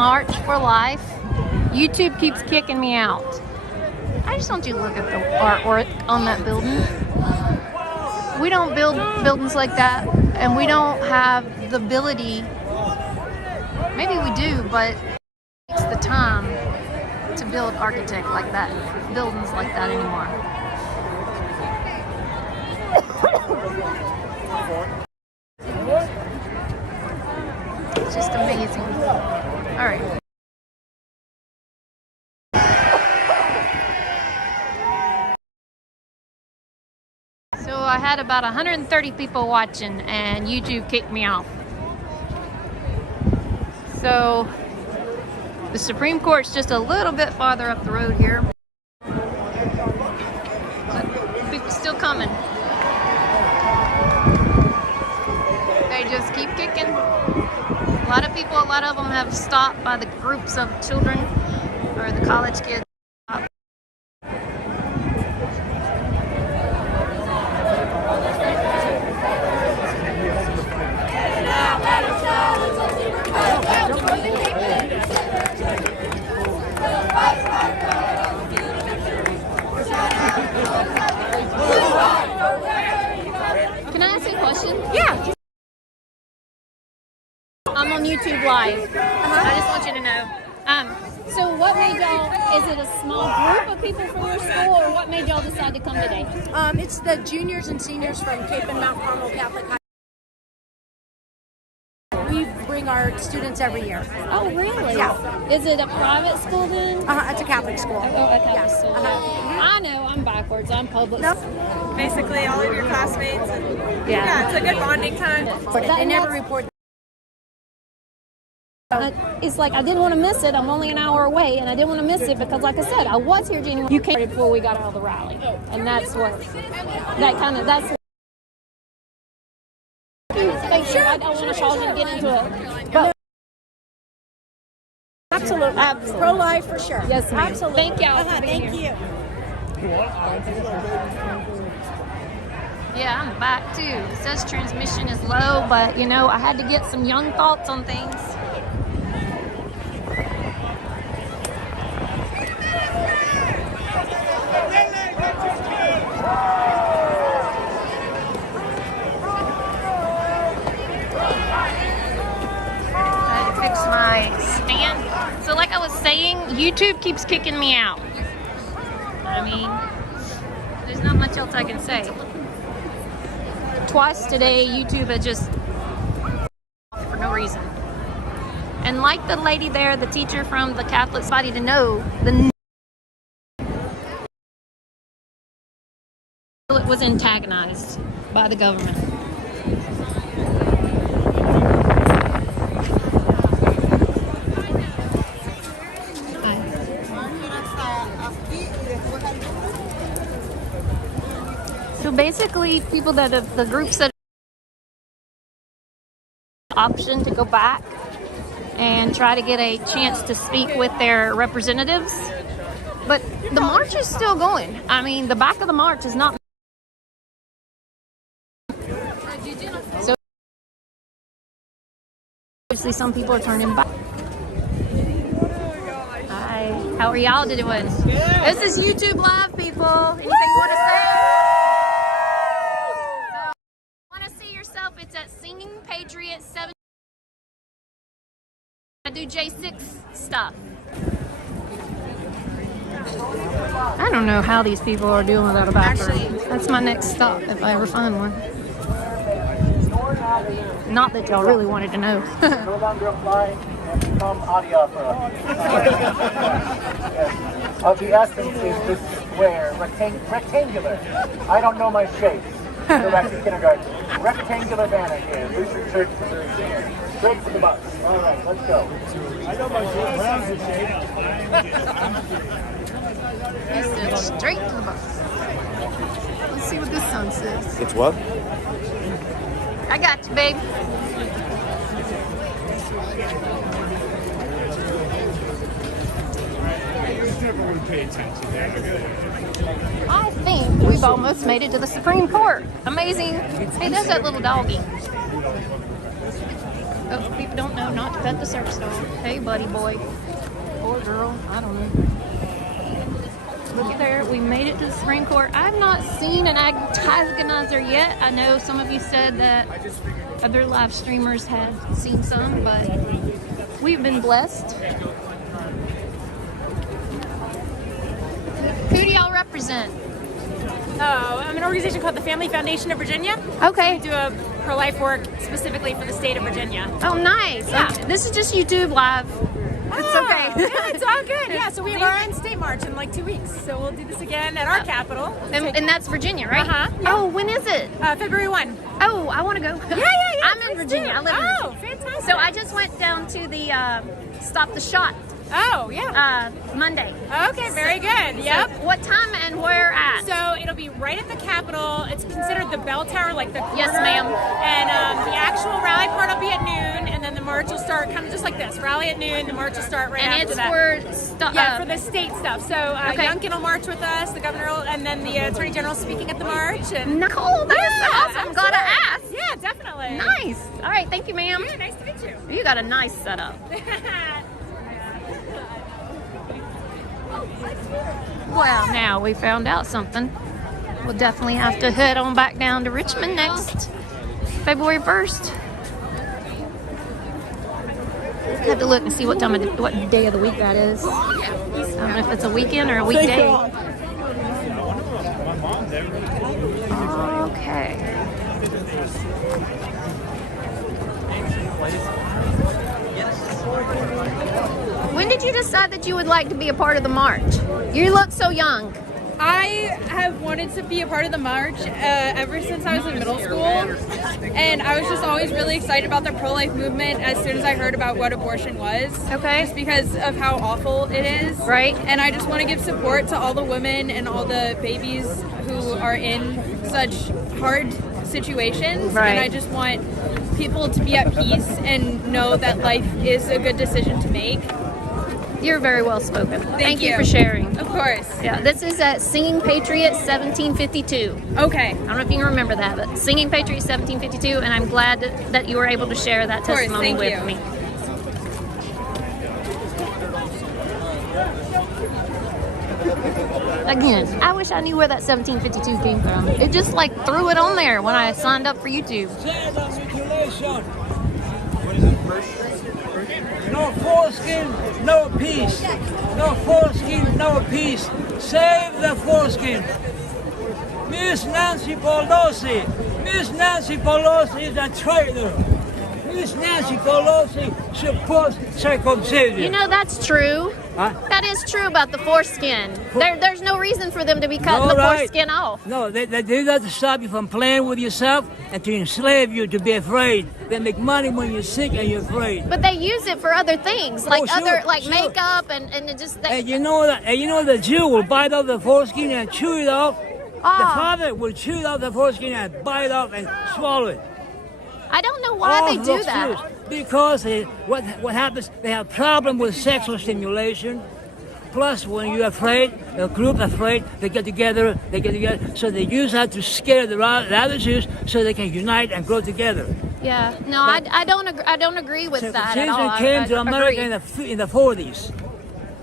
March for Life. YouTube keeps kicking me out. I just want you to look at the artwork on that building. We don't build buildings like that, and we don't have the ability. Maybe we do, but it takes the time to build buildings like that anymore. It's just amazing. All right. So I had about 130 people watching, and YouTube kicked me off. So the Supreme Court's just a little bit farther up the road here. But people still coming. They just keep kicking. A lot of people, a lot of them have stopped by the groups of children or the college kids. Can I ask you a question? Yeah. I'm on YouTube Live. I just want you to know. So what made y'all, is it a small group of people from your school, or what made y'all decide to come today? It's the juniors and seniors from Cape and Mount Carmel Catholic High School. We bring our students every year. Oh, really? Yeah. Is it a private school then? It's a Catholic school. Oh, a Catholic Yes. school. I know, I'm backwards. I'm public. No. Basically, all of your classmates. And, yeah, it's a good bonding time. They never report. It's like I didn't want to miss it. I'm only an hour away, and I didn't want to miss it because, like I said, I was here January. You came before we got out of the rally, and that's what that's. Sure. I don't want to charge you to get into it, but Absolutely. Pro-life for sure. yes, ma'am. Absolutely. Thank y'all for being Thank here. you. Yeah, I'm back too. It says transmission is low, but you know, I had to get some young thoughts on things. I had to fix my stand. So like I was saying, YouTube keeps kicking me out. I mean, there's not much else I can say. Twice today, YouTube had just for no reason. And like the lady there, the teacher from the Catholic Society to know, it was antagonized by the government. So basically, people that have, the groups that have the option to go back and try to get a chance to speak with their representatives. But the march is still going. I mean, the back of the march is not. So obviously some people are turning back. Hi, how are y'all doing? This is YouTube Live, people. Anything you want to say? It's at Singing Patriot 7. I do J6 stuff. I don't know how these people are doing without a bathroom. That's my next stop if I ever find one. Not that y'all really wanted to know. No longer applying and become adiaphora. Of the essence is this square, rectangular. I don't know my shapes. Direct kindergarten. Rectangular banner here. Lutheran Church deserves here. Straight to the bus. All right, let's go. I know my He said straight to the bus. Let's see what this song says. It's what? I got you, babe. I think we've almost made it to the Supreme Court. Amazing. Hey, there's that little doggy. Oh, people don't know not to pet the circus dog. Hey, buddy boy. Or girl. I don't know. Look at there. We made it to the Supreme Court. I've not seen an agonizer yet. I know some of you said that other live streamers had seen some, but we've been blessed. Who do y'all represent? Oh, I'm an organization called the Family Foundation of Virginia. Okay. We do a pro-life work specifically for the state of Virginia. Oh, nice. Yeah. This is just YouTube live. It's okay. Yeah, it's all good. Yeah, so we have our own state march in like 2 weeks. So we'll do this again at our capital. And that's Virginia, right? Uh-huh. Oh, when is it? February 1. Oh, I want to go. Yeah. I'm in Virginia. I live in Virginia. Oh, fantastic. So I just went down to the Stop the Shot Oh, yeah. Monday. Okay, very good. Yep. So what time and where at? So it'll be right at the Capitol. It's considered the bell tower, like the corner. Yes, ma'am. And the actual rally part will be at noon, and then the march will start kind of just like this. Rally at noon, the march will start right after that. And it's for the state stuff. So Youngkin will march with us, the governor, and then the attorney general speaking at the march. And Nicole, that's awesome. absolutely. Gotta ask. Yeah, definitely. Nice. All right, thank you, ma'am. Yeah, nice to meet you. You got a nice setup. Well, now we found out something. We'll definitely have to head on back down to Richmond next February 1st. Have to look and see what day of the week that is. I don't know if it's a weekend or a weekday. Okay. When did you decide that you would like to be a part of the march? You look so young. I have wanted to be a part of the march ever since I was in middle school, and I was just always really excited about the pro-life movement as soon as I heard about what abortion was. Okay. Just because of how awful it is. Right. And I just want to give support to all the women and all the babies who are in such hard situations. Right. And I just want people to be at peace and know that life is a good decision to make. You're very well spoken. Thank you you for sharing. Of course. Yeah, this is at Singing Patriot 1752. Okay. I don't know if you can remember that, but Singing Patriot 1752, and I'm glad that you were able to share that course, testimony thank with you. me. Again, I wish I knew where that 1752 came from. It just like threw it on there when I signed up for YouTube. No foreskin, no peace. No foreskin, no peace. Save the foreskin. Miss Nancy Pelosi. Miss Nancy Pelosi is a traitor. Miss Nancy Pelosi supports circumcision. You know, that's true. Huh? That is true about the foreskin. There's no reason for them to be cutting the foreskin off. No, they do that to stop you from playing with yourself and to enslave you to be afraid. They make money when you're sick and you're afraid. But they use it for other things, like sure. makeup and it just. And you know the Jew will bite off the foreskin and chew it off. The father will chew off the foreskin and bite it off and swallow it. I don't know why they do that. Jews, because what happens? They have problem with sexual stimulation. Plus, when you're afraid, a group afraid, they get together. So they use that to scare the other Jews, so they can unite and grow together. Yeah, no, I don't agree with that at all. Circumcision came to I America agree. in the 40s.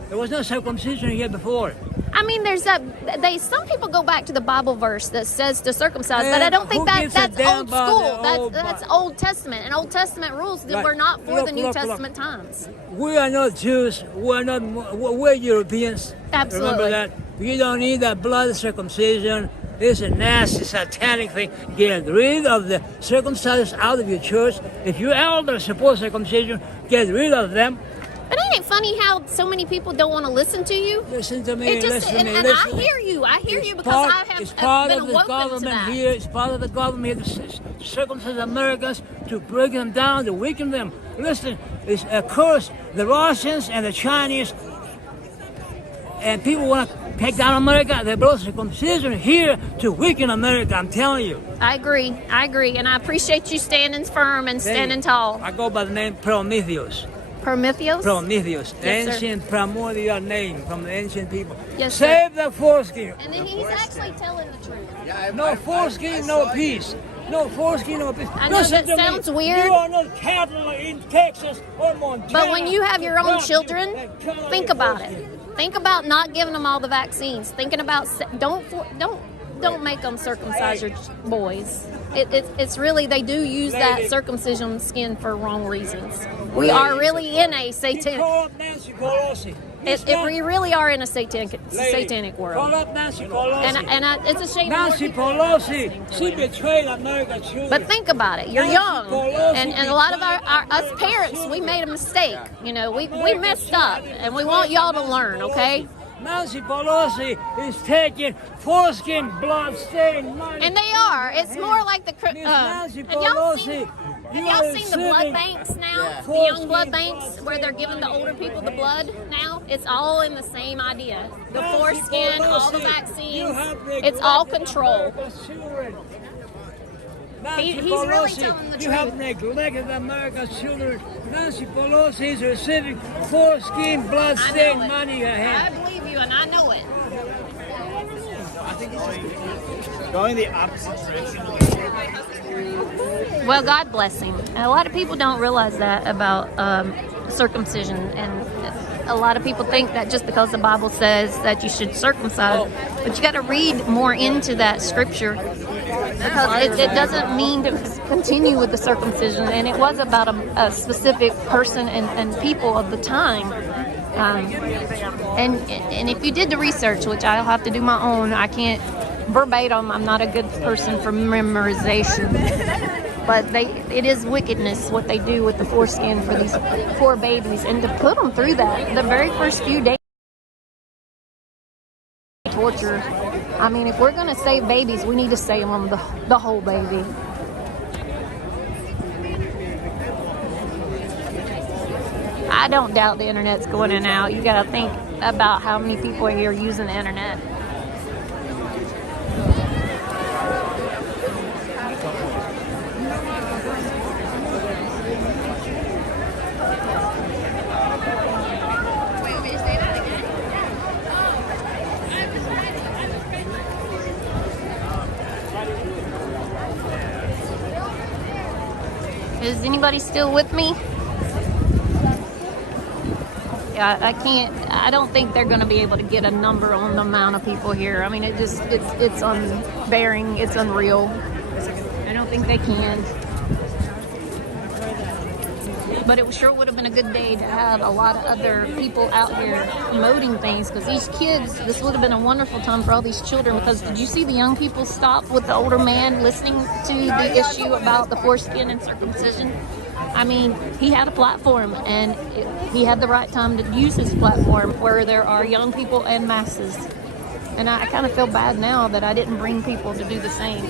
There was no circumcision here before. I mean, there's that. Some people go back to the Bible verse that says to circumcise, but I don't think that's old school. That's Old Testament, and Old Testament rules that were not for the New Testament times. We are not Jews. We're Europeans. Absolutely. Remember that. You don't need that blood circumcision. It's a nasty, satanic thing. Get rid of the circumcised out of your church. If your elders support circumcision, get rid of them. But ain't it funny how so many people don't want to listen to you? Listen to me. It just, listen to me. and listen I hear you. I hear you because I have it's part been of the awoken to government that. here. It's part of the government here to circumcise Americans, to break them down, to weaken them. Listen, it's a curse. The Russians and the Chinese and people want to take down America. They brought circumcision here to weaken America. I'm telling you. I agree, and I appreciate you standing firm and standing tall. I go by the name Prometheus. Prometheus? Prometheus, Yes, sir. ancient primordial name from the ancient people. Yes, sir. Save the foreskin. And then he's actually telling the truth. No foreskin, no peace. No foreskin, no peace. I know Listen that to me. sounds weird. You are not cattle in Texas or Montana. But when you have your own children, Like, think about it. Think about not giving them all the vaccines. Thinking about don't make them circumcise your boys. It's really, they do use that circumcision skin for wrong reasons. We are really in a satanic. Call up Nancy Pelosi. We really are in a satanic Call world. up Nancy Pelosi. And it's a shame. Nancy Pelosi, she betrayed America's children. But think about it. You're Nancy young, Pelosi and a lot of us parents, we made a mistake. You know, we messed up, and we want y'all to learn. Okay. Nancy Pelosi is taking foreskin blood-stained money. And they are. It's more like the. Nancy Have y'all seen? Pelosi, Have y'all seen the blood banks now? The young blood banks where they're giving the older people the blood now? It's all in the same idea. The foreskin, all the vaccines. It's all control. He's really telling the you have neglected America's children. Nancy Pelosi is receiving foreskin blood-stained money I ahead. believe you, and I know it. Going the opposite direction. Well, God bless him. A lot of people don't realize that about circumcision, and a lot of people think that just because the Bible says that you should circumcise, but you got to read more into that scripture, because it doesn't mean to continue with the circumcision, and it was about a specific person and people of the time. And if you did the research, which I'll have to do my own, I can't verbatim, I'm not a good person for memorization, but it is wickedness what they do with the foreskin for these poor babies, and to put them through that the very first few days torture. I mean, if we're going to save babies, we need to save them the whole baby. I don't doubt the internet's going in and out. You got to think about how many people are here using the internet. Is anybody still with me? Yeah, I don't think they're going to be able to get a number on the amount of people here. I mean, it's unbearing, it's unreal. I don't think they can. But it sure would have been a good day to have a lot of other people out here promoting things, because these kids, this would have been a wonderful time for all these children, because did you see the young people stop with the older man listening to the issue about the foreskin and circumcision? I mean, he had a platform, and he had the right time to use his platform where there are young people and masses. And I kind of feel bad now that I didn't bring people to do the same,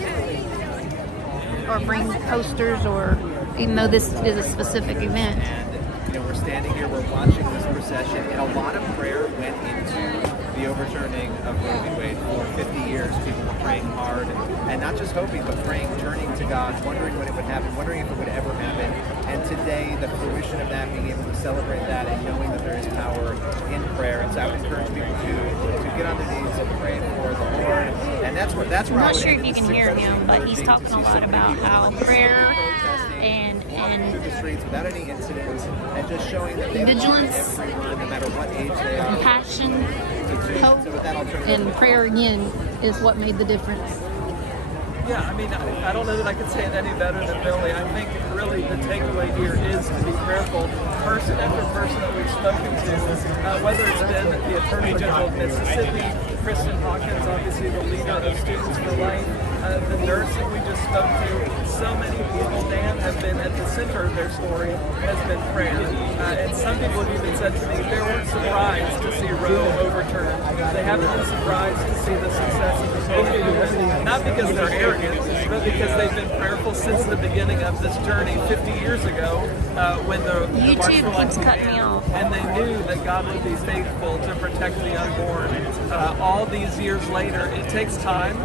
or bring posters, or even though this is a specific event. And, we're standing here, we're watching this procession, and a lot of prayer went into the overturning of Roe v. Wade. For 50 years, people were praying hard, and not just hoping, but praying, turning to God, wondering when it would happen, wondering if it would ever happen. And today, the fruition of that, being able to celebrate that, and knowing that there is power in prayer. And so I would encourage people to get on their knees and pray for the Lord. And that's where I'm not sure if you can hear him, but he's talking a lot about how prayer and the streets without any incidents, and just showing that they vigilance, everyone, no matter what age they are, compassion, hope, and prayer again is what made the difference. Yeah, I mean, I don't know that I could say it any better than Billy. I think really the takeaway here is to be prayerful. Person after person that we've spoken to, whether it's been the Attorney General of Mississippi, Kristen Hawkins, obviously the leader of Students for Life, the nurse that we just spoke to, so many people, Dan, have been at the center of their story, has been prayer. And some people have even said to me they weren't surprised to see Roe overturned. They haven't been surprised to see the success of the social movement, not because they're arrogant, but because they've been prayerful since the beginning of this journey 50 years ago, when the YouTube keeps cutting me off. and they knew that God would be faithful to protect the unborn. All these years later, it takes time,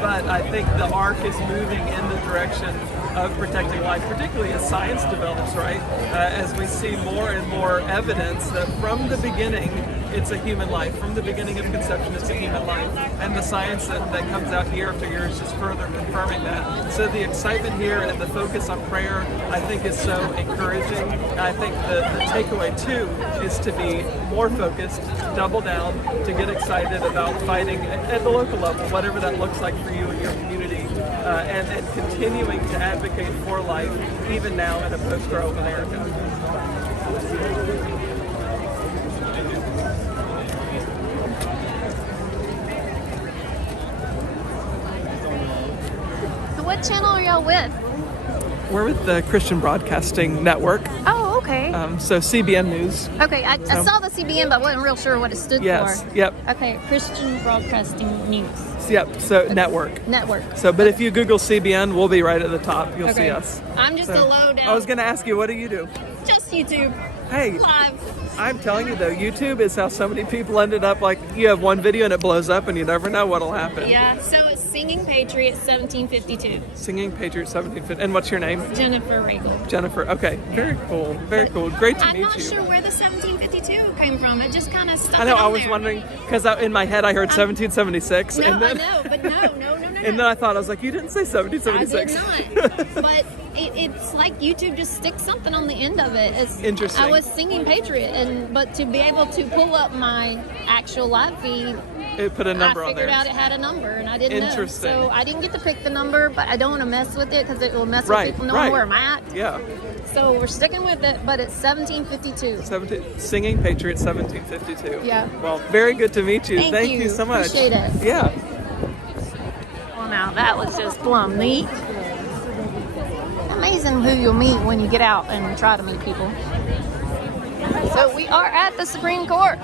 but I think the arc is moving in the direction of protecting life, particularly as science develops, right? As we see more and more evidence that from the beginning, it's a human life. From the beginning of conception, it's a human life. And the science that comes out year after year is just further confirming that. So the excitement here and the focus on prayer, I think, is so encouraging. I think the takeaway, too, is to be more focused, to double down, to get excited about fighting at the local level, whatever that looks like for you and your community, and continuing to advocate for life, even now in a post-Roe America. What channel are y'all with? We're with the Christian Broadcasting Network. Oh, okay. So CBN News. Okay, I saw the CBN, but wasn't real sure what it stood Yes, for. yep. Okay, Christian Broadcasting News. Yep, so network. Network. So, but if you Google CBN, we'll be right at the top. You'll see us. I'm just a low down. I was going to ask you, what do you do? Just YouTube. Hey, Live. I'm telling you though, YouTube is how so many people ended up, like, you have one video and it blows up and you never know what'll happen. Yeah, so it's Singing Patriot 1752. Singing Patriot 1750. And what's your name? Jennifer Regal. Jennifer. Okay, very cool. Very cool. Great to meet you. I'm not sure where the 1752 came from. It just kind of stuck. I know, I on was there. wondering, because in my head I heard 1776. No, and then, I know, but no. And then I thought, I was like, you didn't say 1776. I did not. But it's like YouTube just sticks something on the end of it. It's interesting. I was singing Patriot, but to be able to pull up my actual live feed, it put a number on there. I figured out it had a number, and I didn't know. Interesting. So I didn't get to pick the number, but I don't want to mess with it because it will mess with people knowing where I'm at. Yeah. So we're sticking with it, but it's 1752. Singing Patriot 1752. Yeah. Well, very good to meet you. Thank you so much. Appreciate it. Yeah. Well, now that was just plumb neat. Amazing who you'll meet when you get out and try to meet people. So we are at the Supreme Court.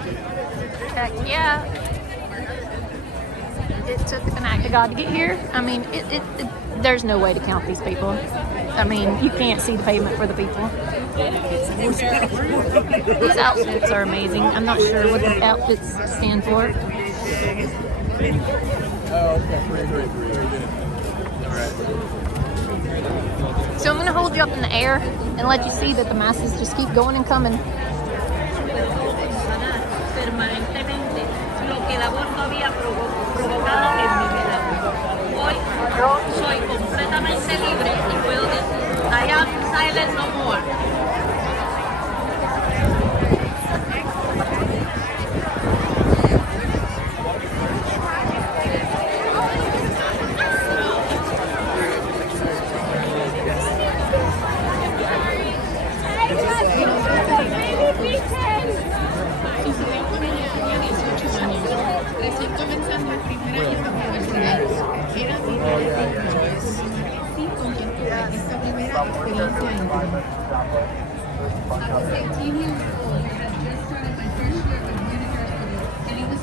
Heck yeah. It took an act of God to get here. I mean, there's no way to count these people. I mean, you can't see the pavement for the people. These outfits are amazing. I'm not sure what the outfits stand for. So I'm going to hold you up in the air and let you see that the masses just keep going and coming.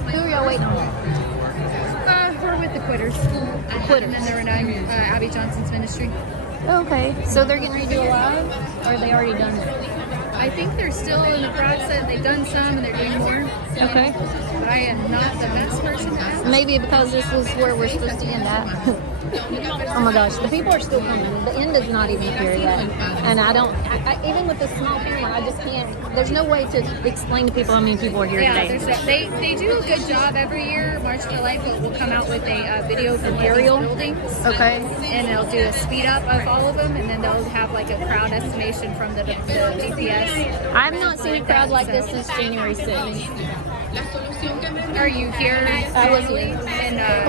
Who are y'all waiting on? We're with the Quitters. Quitters. And then they're Abby Johnson's ministry. Okay, so they're getting ready to do a live, or are they already done it? I think they're still in the process. They've done some and they're doing more. Okay. But I am not the best person to ask. Maybe because this is where we're supposed to end at. Oh my gosh, the people are still coming. The end is not even here yet. And even with this small camera, I just can't, there's no way to explain to people how many people are here today. They do a good job every year. March for Life will come out with a video from aerial buildings. Okay. And they'll do a speed up of all of them, and then they'll have like a crowd estimation from the GPS. I've not seen a crowd like this since January 6th. Are you here? I was here.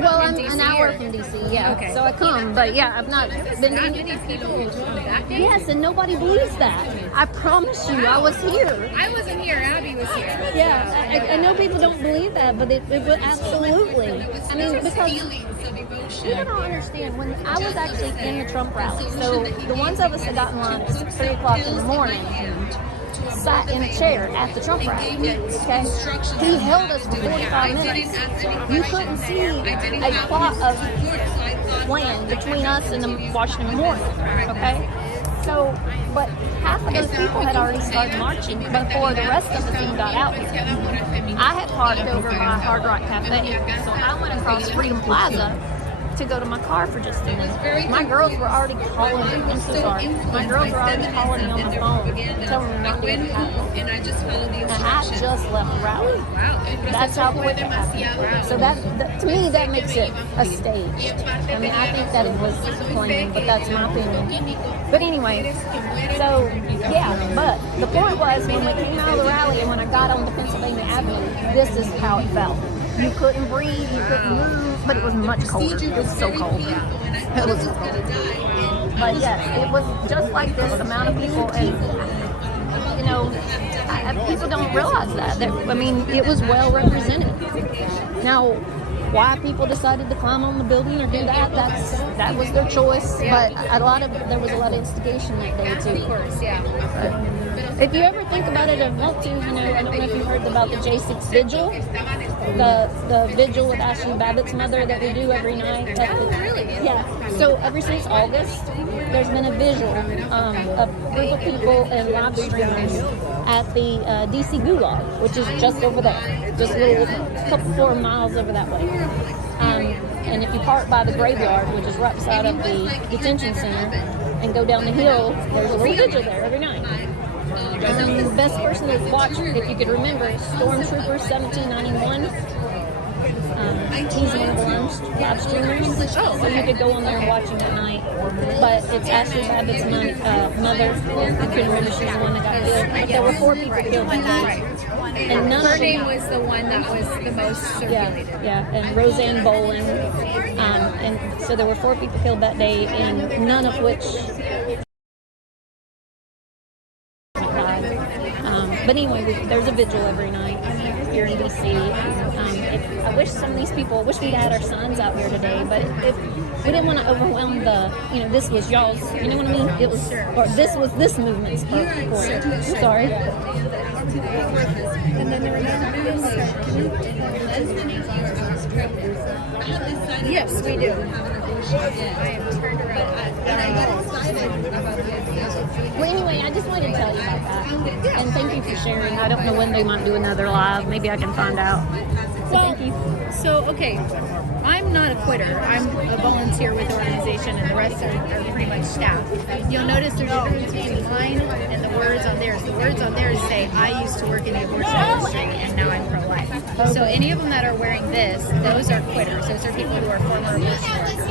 Well, I'm DC, an hour or? from DC, yeah. Okay. So I come, but yeah, I've not been. Not many people who come that day. Yes, and nobody believes that. I promise you, I was here. I wasn't here. Abby was here. Yeah, I know people don't believe that, but it was absolutely. I mean, because you don't understand, when I was actually in the Trump rally, so the ones of us that got in line at 3 o'clock in the morning sat in a chair at the Trump rally, okay? He held us for 45 minutes. You couldn't see a plot of land between us and the Washington Memorial, okay? So, but half of those people had already started marching before the rest of us even got out here. I had parked over by Hard Rock Cafe, so I went across Freedom Plaza to go to my car for just a minute. My girls were already calling me. I'm so sorry. My girls were already calling me on the phone, telling me not to get happen. And I just left the rally. That's how quick it happened. So that to me, that makes it a stage. I mean, I think that it was planned, but that's my opinion. But anyway, so yeah. But the point was, when we came out of the rally and when I got on the Pennsylvania Avenue, this is how it felt. You couldn't breathe, you couldn't move, but it was much colder. It was so cold. It was so cold. But yes, it was just like this amount of people, and you know, people don't realize that. I mean, it was well represented. Now, why people decided to climb on the building or do that, that was their choice. But there was a lot of instigation that day too. Of course, yeah. But if you ever think about it and want to, you know, I don't know if you heard about the J6 Vigil, the vigil with Ashley Babbitt's mother that we do every night. Yeah. So ever since August, there's been a vigil, a group of people and live streamers at the DC Gulag, which is just over there, just a little couple 4 miles over that way. And if you park by the graveyard, which is right beside of the detention center, and go down the hill, there's a little vigil there every night. The best person to watch, if you could remember, is Stormtrooper 1791. He's one of the live streamers, so you could go on there and watch him at night. But it's Ashley Babbitt's mother. I couldn't remember, she's the one that got killed. But there were 4 people killed that night. And none Her name was the one that was the most circulated. Yeah, and Roseanne Boland. And so there were 4 people killed that day, and none of which... But anyway, there's a vigil every night here in DC. I wish some of these people, we'd had our signs out here today, but we didn't want to overwhelm this was y'all's, you know what I mean? It was, or this was this movement's part. Sorry. And then there were Yes, we do. I am turned around. Well, anyway, I just wanted to tell you about that. And thank you for sharing. I don't know when they might do another live. Maybe I can find out. So thank you. So, okay, I'm not a quitter. I'm a volunteer with the organization, and the rest are pretty much staff. You'll notice there's a difference between mine and the words on theirs. The words on theirs say, I used to work in the abortion industry, and now I'm pro-life. So any of them that are wearing this, those are quitters. Those are people who are former abortion workers.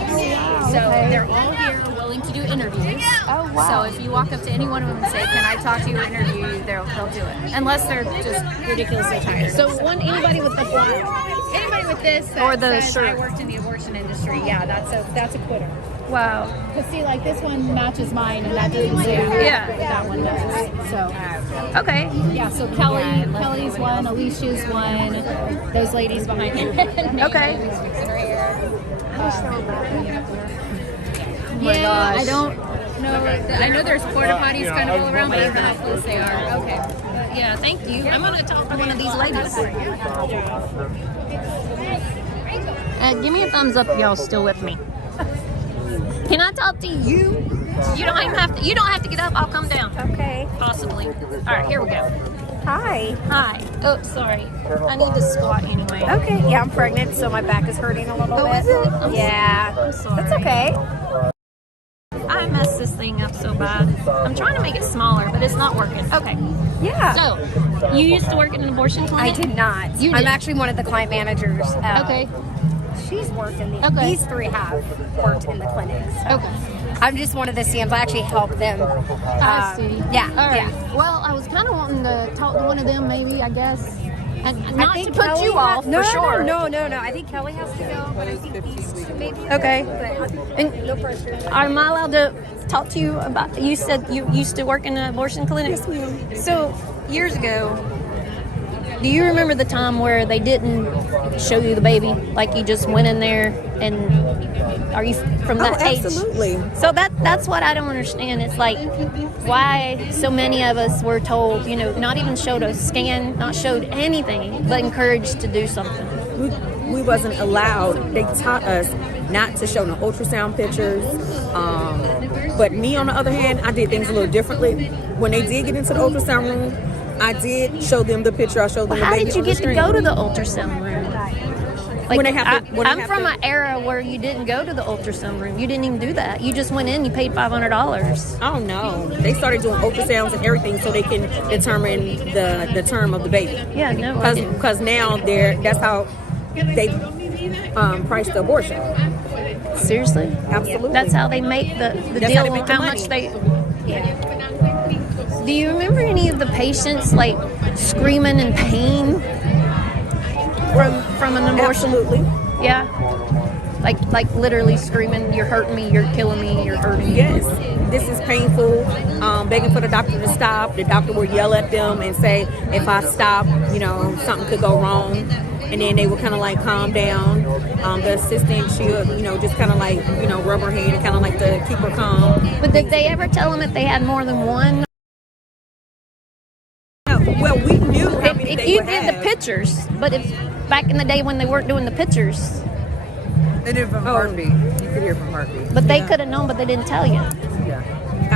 So they're all here willing to do interviews. Oh, wow. So if you walk up to any one of them and say, can I talk to you or interview you, they'll do it. Unless they're just ridiculously tired. So anybody with the flag? Anybody with this that or the says, shirt. I worked in the abortion industry, yeah, that's a quitter. Wow. But see, like this one matches mine, and that doesn't say that one does. So okay. Yeah. So Kelly's one, Alicia's one. Those ladies behind her. Okay. Oh my gosh. I don't know. I know there's porta potties kind of all around, but I don't know how close they are. Okay. Yeah, thank you. I'm going to talk to one of these ladies. Give me a thumbs up if y'all still with me. Can I talk to you? You don't even have to. You don't have to get up. I'll come down. Okay. Possibly. All right, here we go. Hi. Hi. Oh, sorry. I need to squat anyway. Okay. Yeah, I'm pregnant, so my back is hurting a little bit. Oh, is it? I'm sorry. That's okay. I messed this thing up so bad. I'm trying to make it smaller, but it's not working. Okay. Yeah. So, you used to work in an abortion clinic? I did not. You did? I'm actually one of the client managers. Okay. She's worked in the. Okay. These 3 have worked in the clinic. So. Okay. I'm just one of the CMs. I actually help them. I see. Yeah. All right. Yeah. Well, I was kind of wanting to talk to one of them, maybe, I guess. And not I think to put Kelly you off, no, for sure. No. I think Kelly has to go, but I think these 2 maybe. Okay. But And no pressure. am I allowed to talk to you about, you said you used to work in an abortion clinic? Yes, ma'am. So, years ago, do you remember the time where they didn't show you the baby? Like you just went in there and are you from that age? Absolutely. So that's what I don't understand. It's like why so many of us were told, not even showed a scan, not showed anything, but encouraged to do something. We wasn't allowed. They taught us not to show no ultrasound pictures. But me, on the other hand, I did things a little differently. When they did get into the ultrasound room, I did show them the picture. I showed them the How baby did you on the get to screen. go to the ultrasound room? Like, when they have to, I'm from an era where you didn't go to the ultrasound room. You didn't even do that. You just went in. You paid $500. Oh no! They started doing ultrasounds and everything so they can determine the term of the baby. Yeah, no. Because now that's how they price the abortion. Seriously? Absolutely. That's how they make the That's deal how they make on the how money. much they. Yeah. Do you remember any of the patients like screaming in pain from an abortion? Absolutely. Yeah. Like literally screaming, "You're hurting me! You're killing me! You're hurting me!" Yes, this is painful. Begging for the doctor to stop. The doctor will yell at them and say, "If I stop, something could go wrong." And then they will kind of like calm down. The assistant, she'll, just kind of like, rub her hand, kind of like to keep her calm. But did they ever tell them if they had more than one? Well, we knew how many If they you would did have. the pictures, but if back in the day when they weren't doing the pictures, They did from heartbeat. You could hear from heartbeat. but they could have known, but they didn't tell you. Yeah.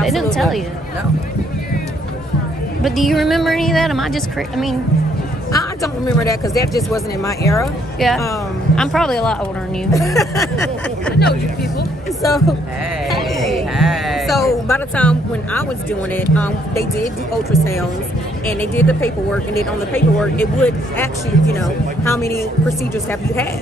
They didn't tell you. No. But do you remember any of that? Am I just I mean, I don't remember that because that just wasn't in my era. yeah. I'm probably a lot older than you. I know you people. So, Hey. so by the time when I was doing it, they did do ultrasounds and they did the paperwork. And then on the paperwork, it would ask you, how many procedures have you had?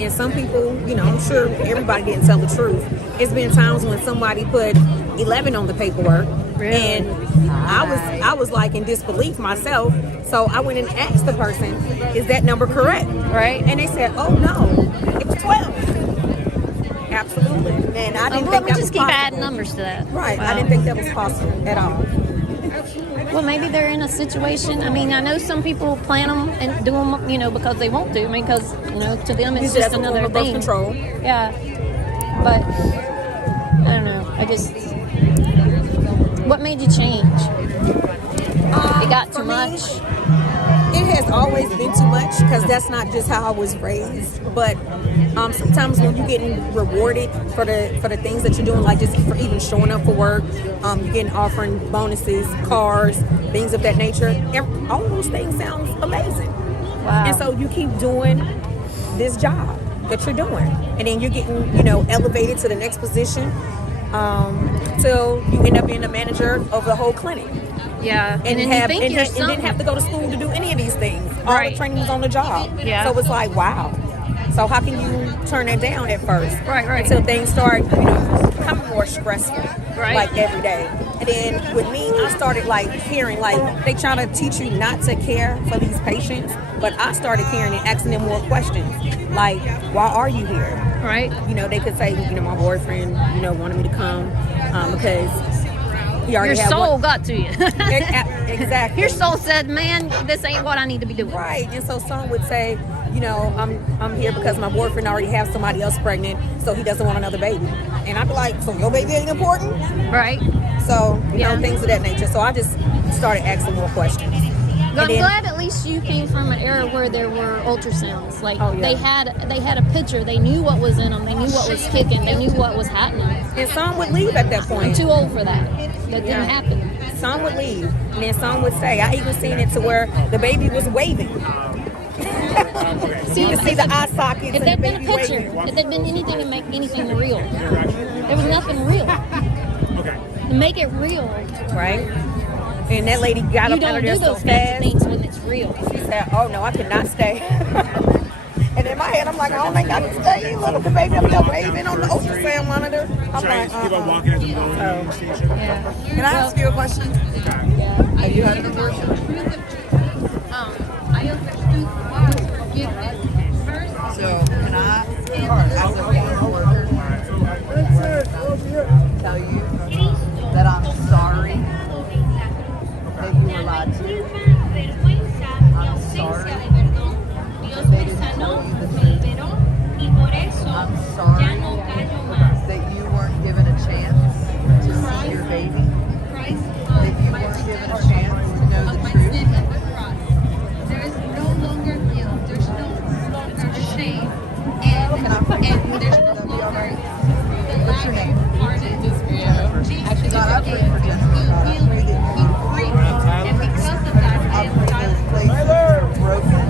And some people, I'm sure everybody didn't tell the truth. It's been times when somebody put 11 on the paperwork. Really? And I was like in disbelief myself. So I went and asked the person, is that number correct? Right. And they said, oh no, it's 12. Absolutely. And I didn't think we that just was keep possible. adding numbers to that. Right. Wow. I didn't think that was possible at all. Well, maybe they're in a situation. I mean, I know some people plan them and do them, because they want to. I mean, because to them it's Usually just that's a form another of birth thing. control. Yeah. But I don't know. What made you change? It got too much. It has always been too much because that's not just how I was raised. But sometimes when you're getting rewarded for the things that you're doing, like just for even showing up for work, you're getting offering bonuses, cars, things of that nature. All those things sounds amazing. Wow. And so you keep doing this job that you're doing, and then you're getting elevated to the next position till you end up being the manager of the whole clinic. Yeah. And then didn't have to go to school to do any of these things. All Right. the training was on the job. Yeah. So it's like, wow. So how can you turn that down at first? Right. Until things start, becoming more stressful. Right. Like every day. And then with me, I started like hearing, like they try to teach you not to care for these patients, but I started caring and asking them more questions. Like, why are you here? Right. They could say, my boyfriend, wanted me to come because he already Your had soul one. got to you. Exactly. Your soul said, "Man, this ain't what I need to be doing." Right. And so some would say, I'm here because my boyfriend already has somebody else pregnant, so he doesn't want another baby. And I'd be like, so your baby ain't important? Right. So, things of that nature. So I just started asking more questions. But I'm glad at least you came from an era where there were ultrasounds. Like they had a picture. They knew what was in them. They knew what was kicking. They knew what was happening. And some would leave at that point. I'm too old for that. That didn't happen. Some would leave. And then some would say, I even seen it to where the baby was waving. See, you can see the eye sockets. If there'd been a picture, if there'd been anything to make anything real, there was nothing real. To make it real, right? And that lady got up under there so fast. Things when it's real. She said, "Oh no, I could not stay." And in my head, I'm like, "I don't think I can stay. You look at the baby up there waving on the ultrasound monitor." I'm like, keep on walking at the loading station. Yeah. Can I ask you a question? Have you had an abortion? So can I, as a farm worker, tell you that I'm sorry that you were lied to? I'm sorry that they didn't tell you the truth. I'm sorry that you weren't given a chance to see your baby. That you weren't given a chance to know the truth. There's no longer guilt. There's no longer shame. And there's no longer the What's your name? Actually, God, I pray for Jennifer. God, I pray that you free. And because of that, I pray those places that are broken,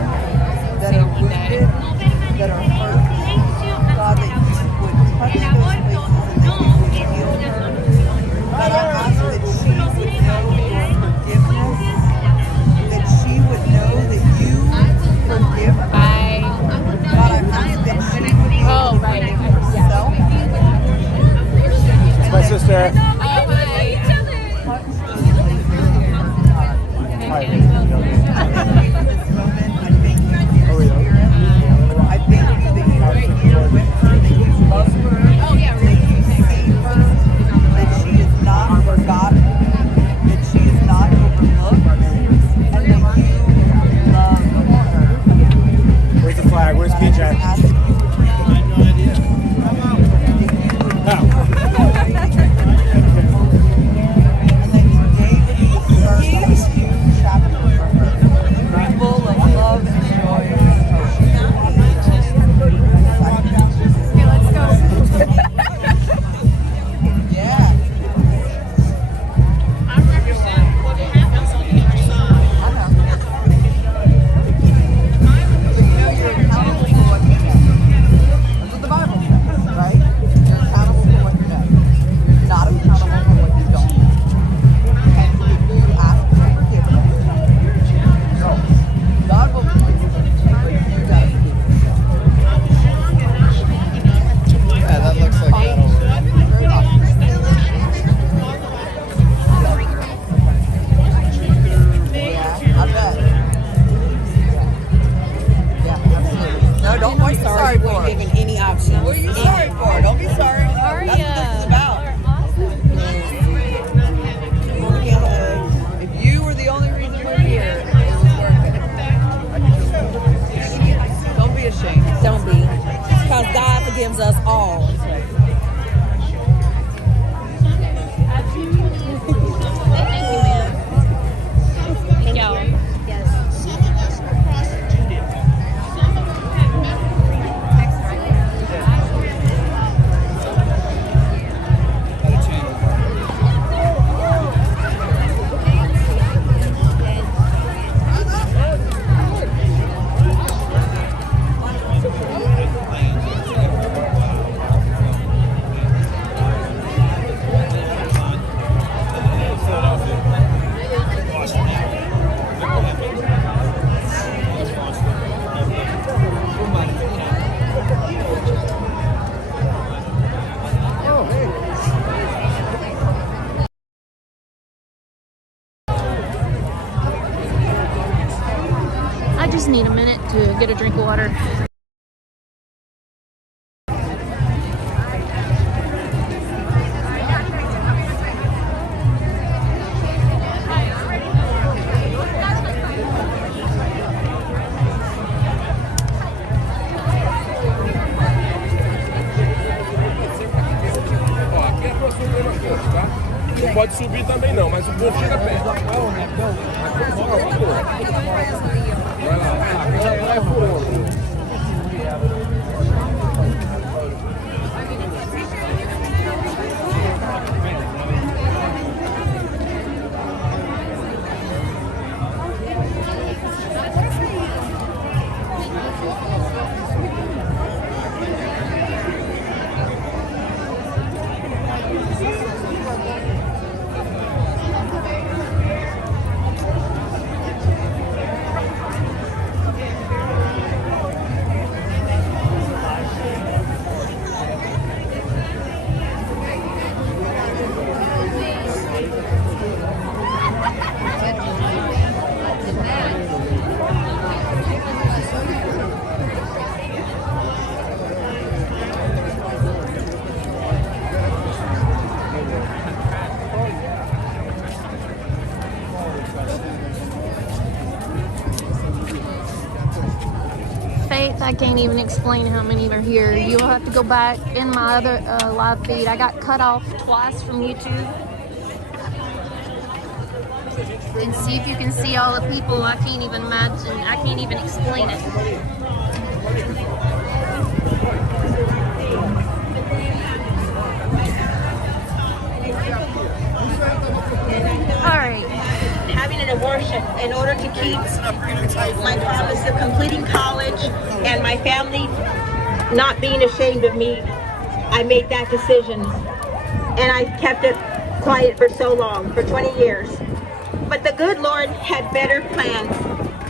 that are wounded, that are hurt. just need a minute to get a drink of water. Não pode subir também não, mas o povo chega perto. Vai lá, vai por onde? I can't even explain how many are here. You'll have to go back in my other live feed. I got cut off twice from YouTube. And see if you can see all the people. I can't even imagine. I can't even explain it. Alright. Having an abortion in order to keep my promise of completing college and my family not being ashamed of me, I made that decision. And I kept it quiet for so long, for 20 years. But the good Lord had better plans.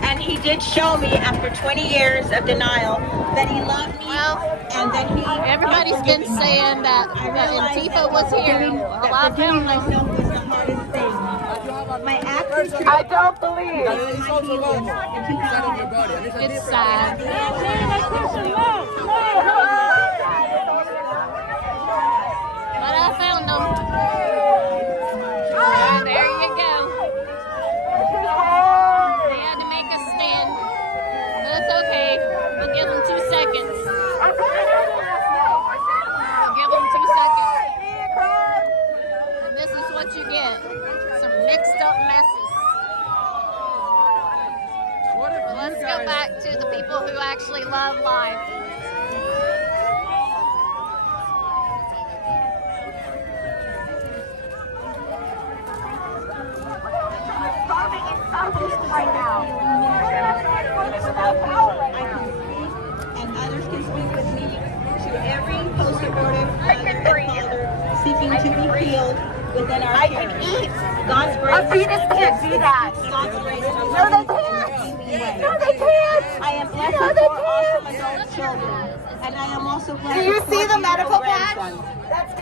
And he did show me after 20 years of denial that he loved me, and that he... Everybody's been saying that Antifa was here. Well, I found myself was the hardest thing. My actions... I don't believe. It's sad. But I found them. There you go. They had to make a stand. But it's okay. We'll give them 2 seconds. Give them 2 seconds. And this is what you get. Some mixed up messes. Well, let's go back to the people who actually love life. Right now. And others can speak with me to every post-abortive mother and father seeking to be healed within our care. God's grace. A fetus can't do that. God's grace. No, they can't. No, they can't. I am blessed with 4 awesome adult children, and I am also blessed. Do you with see 4 the medical grandsons. patch?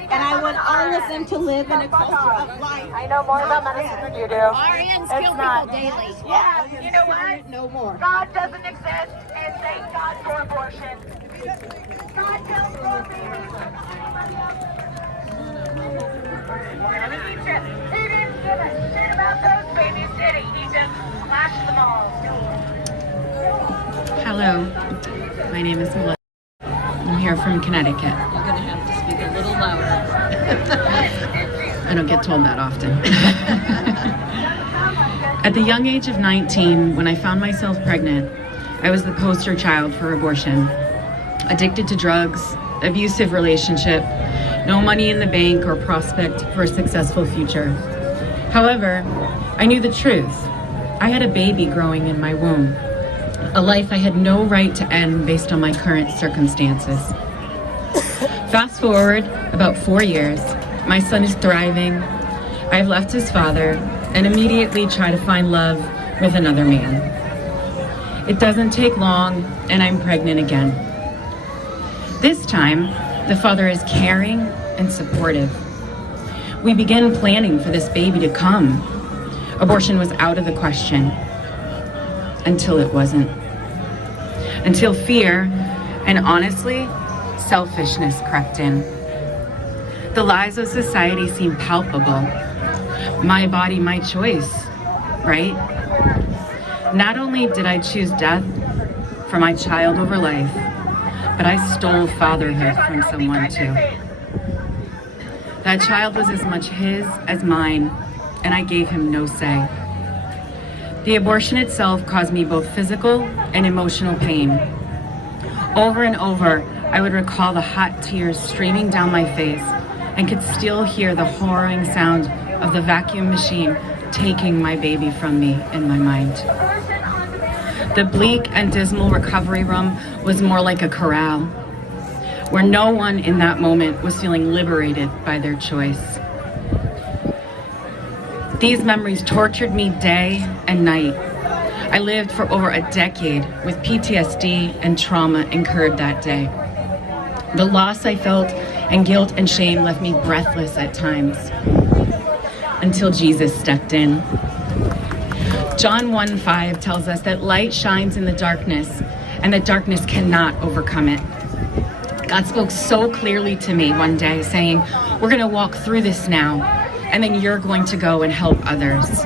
And I want all of them to live in a culture of life. I know more about medicine than you do. RNs kill people daily. Yeah, you know what? No more. God doesn't exist, and thank God for abortion. God tells more babies than anybody else. He didn't give a shit about those babies, did he? He just flashed them all. Hello, my name is Melissa. I'm here from Connecticut. You're going to have to speak a little louder. I don't get told that often. At the young age of 19, when I found myself pregnant, I was the poster child for abortion. Addicted to drugs, abusive relationship, no money in the bank or prospect for a successful future. However, I knew the truth. I had a baby growing in my womb, a life I had no right to end based on my current circumstances. Fast forward about 4 years, my son is thriving. I've left his father and immediately try to find love with another man. It doesn't take long and I'm pregnant again. This time, the father is caring and supportive. We began planning for this baby to come. Abortion was out of the question until it wasn't. until fear and honestly, selfishness crept in. The lies of society seemed palpable. My body, my choice, right? Not only did I choose death for my child over life, but I stole fatherhood from someone too. That child was as much his as mine, and I gave him no say. The abortion itself caused me both physical and emotional pain. Over and over, I would recall the hot tears streaming down my face and could still hear the horrifying sound of the vacuum machine taking my baby from me in my mind. The bleak and dismal recovery room was more like a corral, where no one in that moment was feeling liberated by their choice. These memories tortured me day and night. I lived for over a decade with PTSD and trauma incurred that day. The loss I felt and guilt and shame left me breathless at times, until Jesus stepped in. John 1:5 tells us that light shines in the darkness, and that darkness cannot overcome it. God spoke so clearly to me one day, saying, we're gonna walk through this now, and then you're going to go and help others.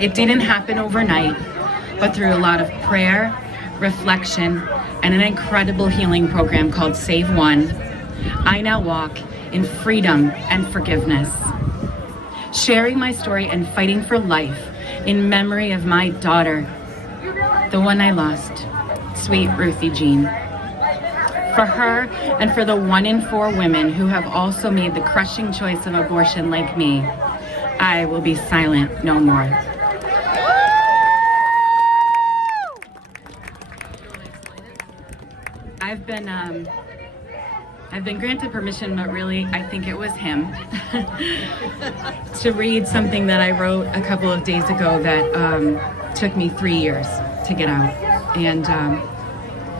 It didn't happen overnight, but through a lot of prayer, reflection, and an incredible healing program called Save One, I now walk in freedom and forgiveness. Sharing my story and fighting for life in memory of my daughter, the one I lost, sweet Ruthie Jean. For her and for the 1 in 4 women who have also made the crushing choice of abortion like me, I will be silent no more. I've been granted permission, but really I think it was him, to read something that I wrote a couple of days ago that took me 3 years to get out. And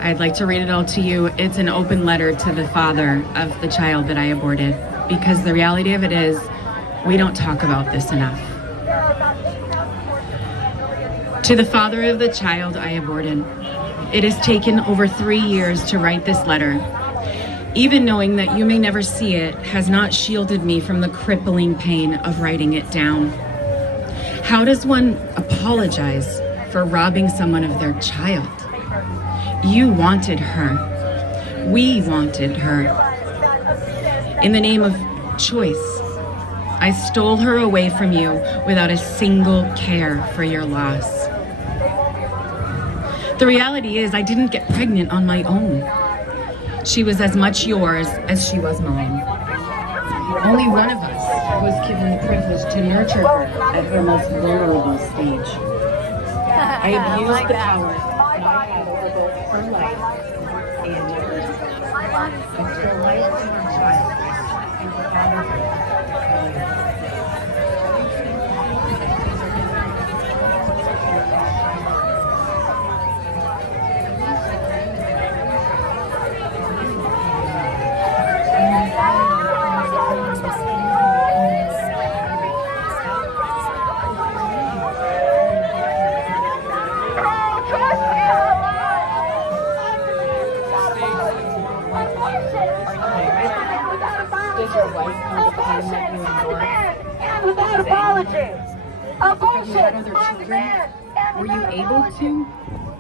I'd like to read it all to you. It's an open letter to the father of the child that I aborted, because the reality of it is, we don't talk about this enough. To the father of the child I aborted, it has taken over 3 years to write this letter. Even knowing that you may never see it has not shielded me from the crippling pain of writing it down. How does one apologize for robbing someone of their child? You wanted her. We wanted her. In the name of choice, I stole her away from you without a single care for your loss. The reality is, I didn't get pregnant on my own. She was as much yours as she was mine. Only one of us was given the privilege to nurture her at her most vulnerable stage. I abused the power that I had over both her life and yours. Until life to our child and her fatherhood. Without apology. Abortion on demand. Were you able to?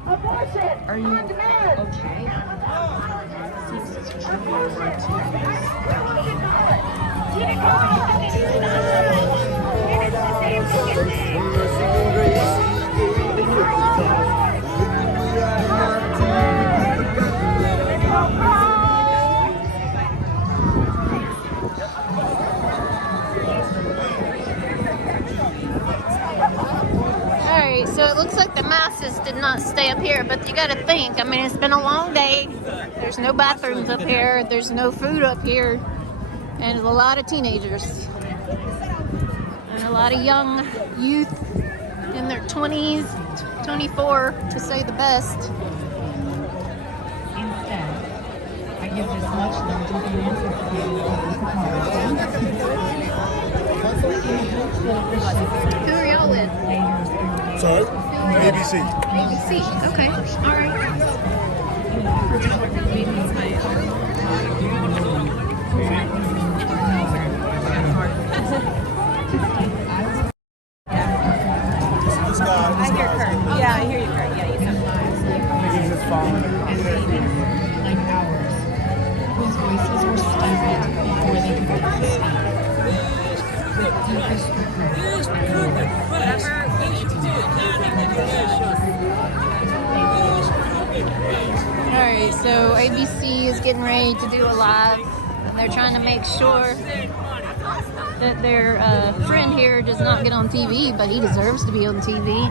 Abortion Are you on demand. okay? Alright, so it looks like the masses did not stay up here, but you gotta think, I mean, it's been a long day. There's no bathrooms up here, there's no food up here, and there's a lot of teenagers. And a lot of young youth in their 20s, 24 to say the best. Instead, I give this much larger than answer for Who are y'all with? Sorry? ABC. ABC. Okay. All right. I hear Kurt. Yeah, I hear you, Kurt. Yeah, you sound He's just falling. Like ours, whose voices were stifled before they could begin to speak. With deepest Alright, so ABC is getting ready to do a live. They're trying to make sure that their friend here does not get on TV, but he deserves to be on TV.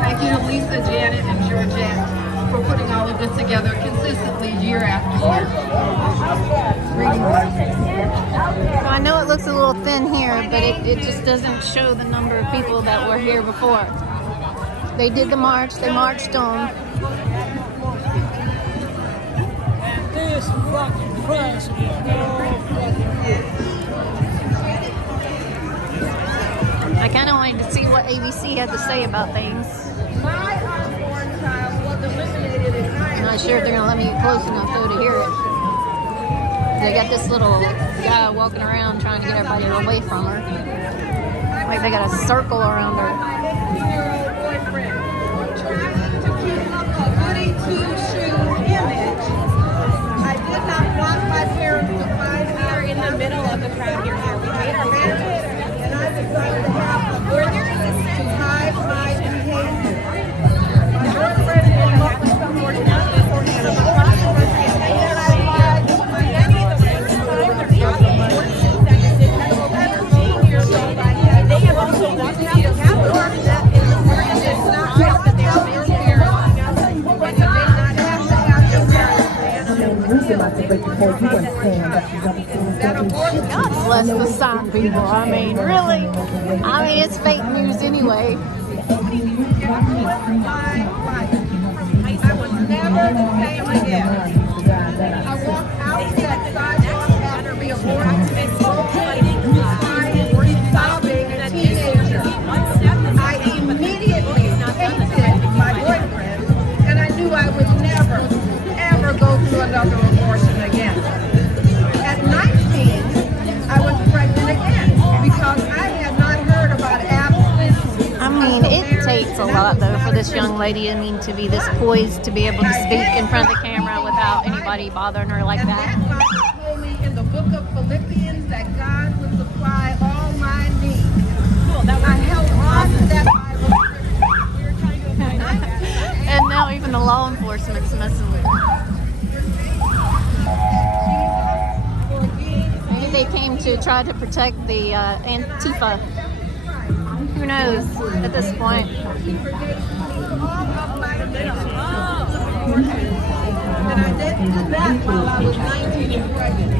Thank you to Lisa, Janet, and Georgette for putting all of this together consistently year after year. So I know it looks a little thin here, but it just doesn't show the number of people that were here before. They did the march, they marched on. This fucking president. I kind of wanted to see what ABC had to say about things. My unborn child was eliminated in I'm not sure if they're going to let me get close enough though to hear it. They got this little guy walking around trying to get everybody away from her. Like they got a circle around her. year-old boyfriend trying to keep up a goody two-shoes image. I did not want my parents to find her in the middle of the crowd here. We made our marriage, and I decided to have a boyfriend to hide my behavior. My boyfriend ended up with some more talent and a controversy, and I lied to many of the women who are the 14 seconds. They were 17 years old. They have also walked out the Capitol that is important. It's not just that they're military, but they did not have to have their God bless the sign people. I mean, really? I mean, it's fake news anyway. I was never the same again. I walked out that sidewalk after being aborted and crying, sobbing, a teenager. I immediately hated my boyfriend, and I knew I would never, ever go through another abortion again. At 19, I was pregnant again because I had not heard about abstinence. I mean, it takes a lot though for this young lady, I mean, to be this poised to be able to speak in front of the camera without anybody bothering her like that. And that Bible told me in the book of Philippians that God would supply all my needs. I held on to that Bible. And now even the law enforcement's messing with it. Maybe they came to try to protect the Antifa. Who knows at this point? And I didn't do that while I was 19 and pregnant.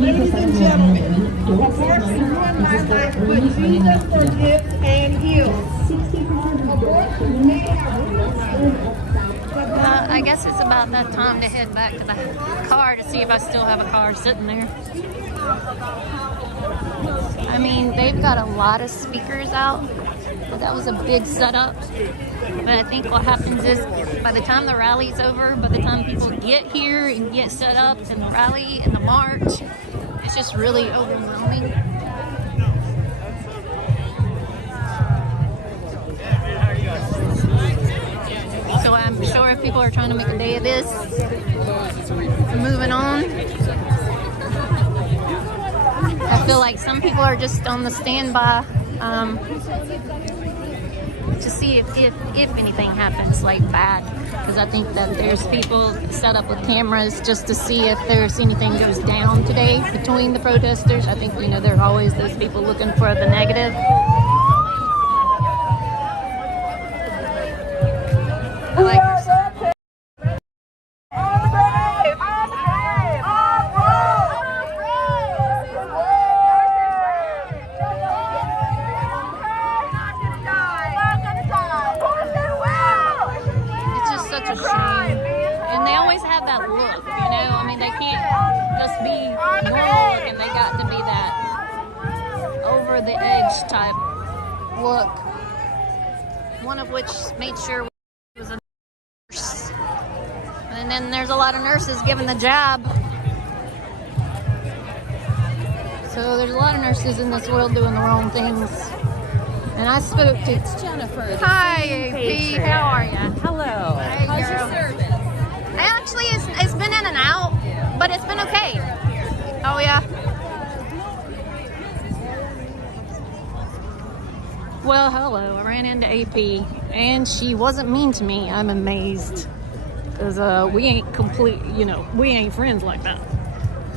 Ladies and gentlemen, abortion ruined my life, but Jesus forgives and heals. Abortion may have I guess it's about that time to head back to the car to see if I still have a car sitting there. I mean, they've got a lot of speakers out, but that was a big setup. But I think what happens is by the time the rally's over, by the time people get here and get set up and the rally and the march, it's just really overwhelming. So I'm sure if people are trying to make a day of this, moving on. I feel like some people are just on the standby to see if anything happens like bad, because I think that there's people set up with cameras just to see if there's anything goes down today between the protesters. I think, you know, there are always those people looking for the negative. I like her. It's just such a shame. And they always have that look, you know? I mean, they can't just be normal looking. They got to be that over over the edge type look. One of which made sure it was a nurse. And then there's a lot of nurses giving the jab. So there's a lot of nurses in this world doing the wrong things. And I spoke to... It's Jennifer. Hi, AP. How are you? Hello. Hey, How's your girl. service? Actually, it's been in and out, but it's been okay. Oh, yeah. Well, hello. I ran into AP, and she wasn't mean to me. I'm amazed. Because we ain't we ain't friends like that.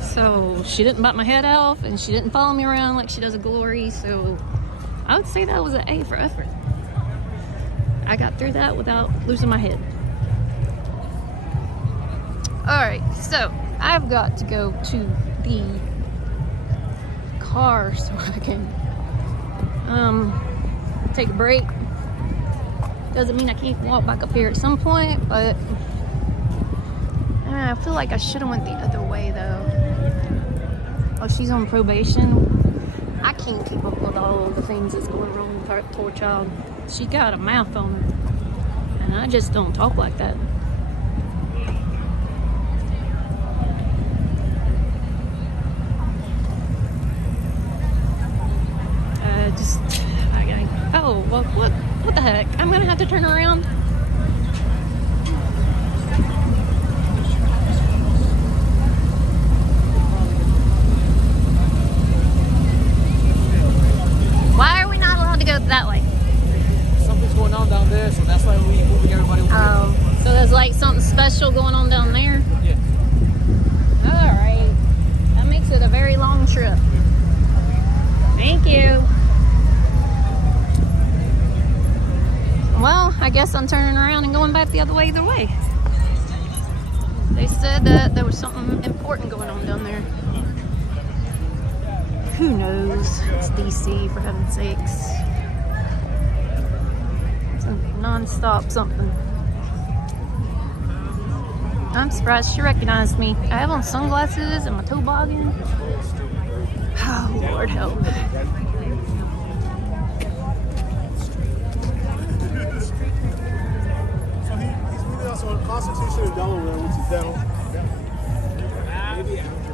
So she didn't bite my head off, and she didn't follow me around like she does a Glory. So I would say that was an A for effort. I got through that without losing my head. Alright, so I've got to go to the car so I can take a break. Doesn't mean I can't walk back up here at some point, but I feel like I should have went the other way though. Oh, she's on probation. I can't keep up with all the things that's going wrong with her poor child. She got a mouth on her, and I just don't talk like that. Oh, well, what the heck? I'm gonna have to turn around. Why are we not allowed to go that way? Something's going on down there, so that's why we're moving everybody over here. Oh, so there's like something special going on down there? Yeah. Alright. That makes it a very long trip. Thank you. Well, I guess I'm turning around and going back the other way either way. They said that there was something important going on down there. Who knows? It's DC, for heaven's sakes. It's a non-stop something. I'm surprised she recognized me. I have on sunglasses and my toboggan. Oh, Lord help. On Constitution in Delaware, which is down.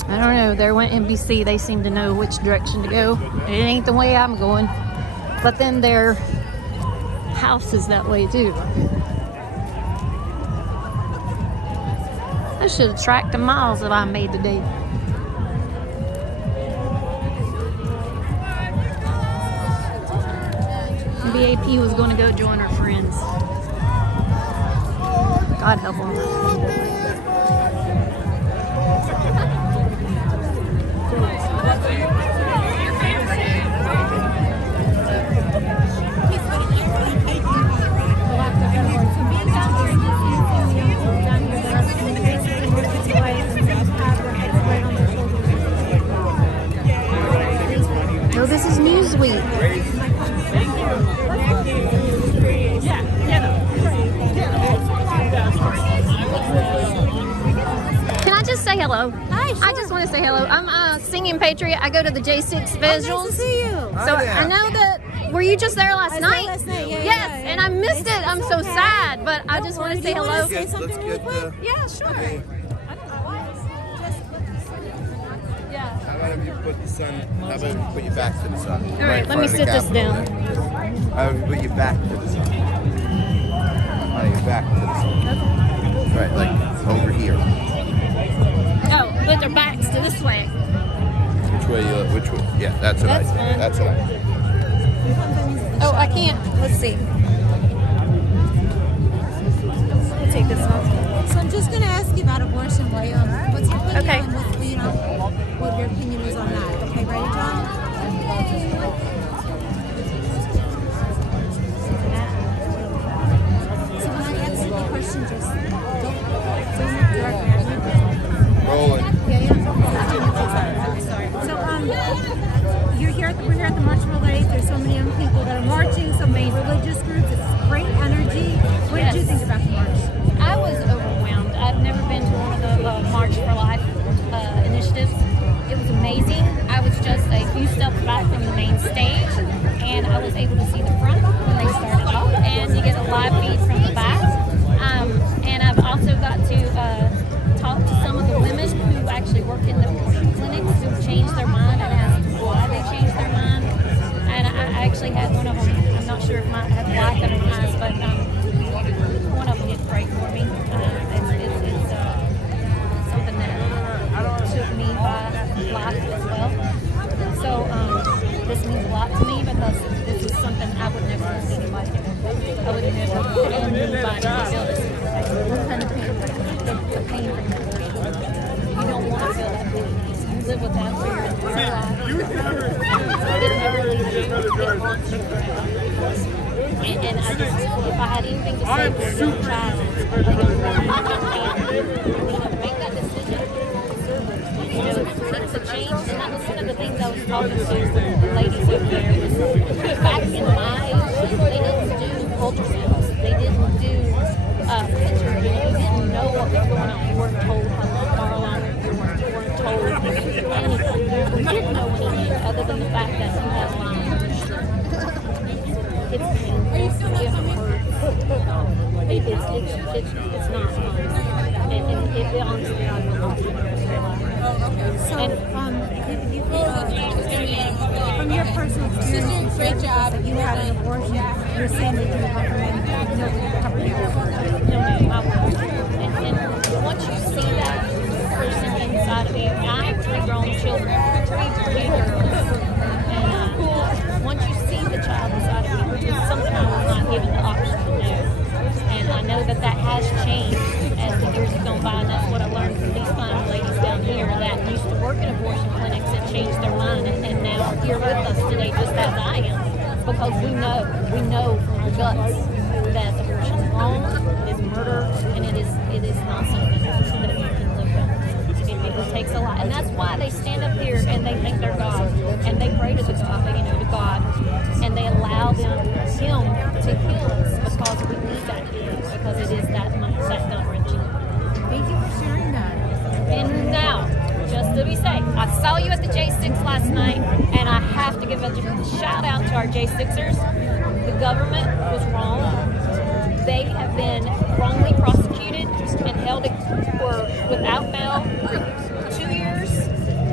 I don't know. There went NBC. They seem to know which direction to go. It ain't the way I'm going. But then their house is that way too. I should have tracked the miles that I made today. BAP was going to go join her friends. God help them. No, this is Newsweek. Can I just say hello? Hi, sure. I just want to say hello. I'm singing Patriot. I go to the J6 visuals. Nice to see you. So I know that. Were you just there last night? Last night, yeah. Yes, and I missed it. I'm so sad, but I just want to say hello. Say something really quick? Yeah, sure. Okay. How about if you put the sun, how about if you put your back to the sun? All right, let me sit this down. How about if you put your back to the sun? Your back to the sun. Right, like over here. Oh, put their backs to this way. Which way? Yeah, that's what I did. fine. That's what I did. Oh, I can't. Let's see. We'll take this one. So I'm just going to ask you about abortion. What's your opinion Okay. on what your opinion is on that? Okay, ready, John? So when I ask you the question, just don't directly at me. Rolling. So we're here at the March Relay. There's so many young people that are marching, so many religious groups. It's great energy. What did you think about the march? I was overwhelmed. I've never been to one of the March for Life initiatives. It was amazing. I was just a few steps back from the main stage, able to see the front when they started off, and you get a live feed from the back. And I've also got to talk to some of the women who actually work in the abortion clinics who changed their mind and asked why they changed their mind. And I actually had one of them, I'm not sure if it might have black under my eyes, but one of them did pray for me. It's something that took me by life as well. So this means a lot to me because this is something I would never want anybody to do. I would never want anybody to feel this. What kind of pain? The pain from the abortion. You don't want to feel that pain. You live with that for your entire life. It never leaves you. It wants you forever. And I just, if I had anything to say to a young child, make that decision. Things have changed, and that was one of the things I was talking to the ladies over there. Was back in my age, they didn't do ultrasounds. They didn't do pictures. You didn't know what was going on. You weren't told how long you weren't told anything. You didn't know anything other than the fact that you had a line. It's painful. It hurts. It's not fun. And it honestly, I will not do it. So, from your personal experience, great job. That you had an abortion. You're saying that you have And once you see that person inside of you, I have 3 grown children, 3 girls, and once you see the child inside of you, which is something I was not given the option to do, and I know that has changed as the years have gone by, and that's what I learned from these fine ladies down here that used to work in abortion clinics and changed their mind, and now are here with us today just as I am, because we know from our guts that abortion is wrong, it is murder, and it is not something that you can live with. It takes a lot, and that's why they stand up here and they thank their God, and they pray to the God, to God, and they allow Him to heal us because we need that healing, because it is that gut-wrenching. Thank you for sharing that. And now, just to be safe, I saw you at the J6 last night, and I have to give a shout out to our J6ers. The government was wrong. They have been wrongly prosecuted and held for without bail for 2 years.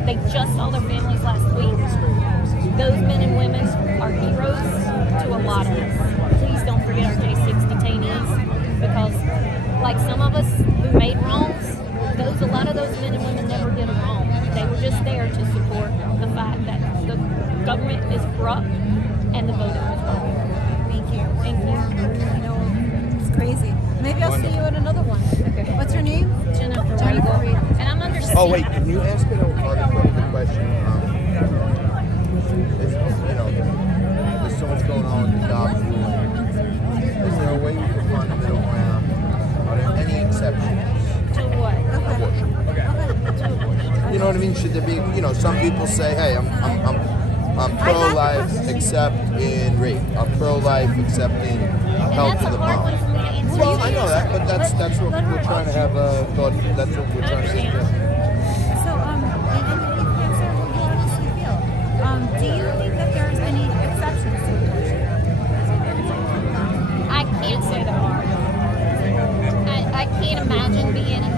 They just saw their families last week. Those men and women are heroes to a lot of us. Please don't forget our J6 detainees, because like some of us who made wrongs, a lot of those men and women never did a wrong. They were just there to support the fact that the government is corrupt and the voting was wrong. Thank you. Thank you. You know, it's crazy. Maybe I'll see you at another one. Okay. What's your name? Jennifer. And I'm under. Oh wait, can you ask it another question? There's so much going on with the jobs ruling. Is there a way you can find a middle ground? Are there any exceptions? To what? Abortion. You know what I mean? Should there be? Some people say, "Hey, I'm pro-life except in rape. I'm pro-life except in health of the mom." Well, I know that, but that's what we're trying to have. That's what we're trying to say. So, do you think that there's any exceptions to abortion? I can't say there are. I can't imagine being in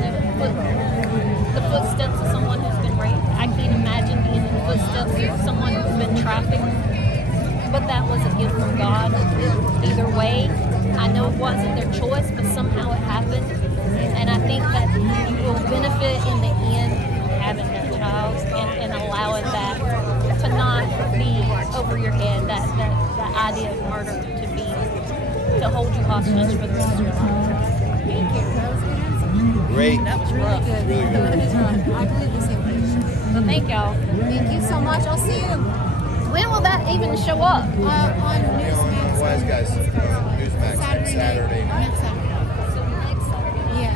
the footsteps of someone who's been raped. I can't imagine being in the footsteps of someone who's been trafficked. But that was a gift from God. Either way, I know it wasn't their choice, but somehow it happened. And I think that you will benefit in the end having that child and allowing that to not be over your head, that idea of murder to hold you hostage for the rest of your life. Thank you. That was a good answer. Great. That was really good. Really good. I believe the same thing. So thank y'all. Thank you so much. I'll see you. When will that even show up? On Newsmax. Wise Guys. Newsmax next Saturday. Next Saturday. Yeah.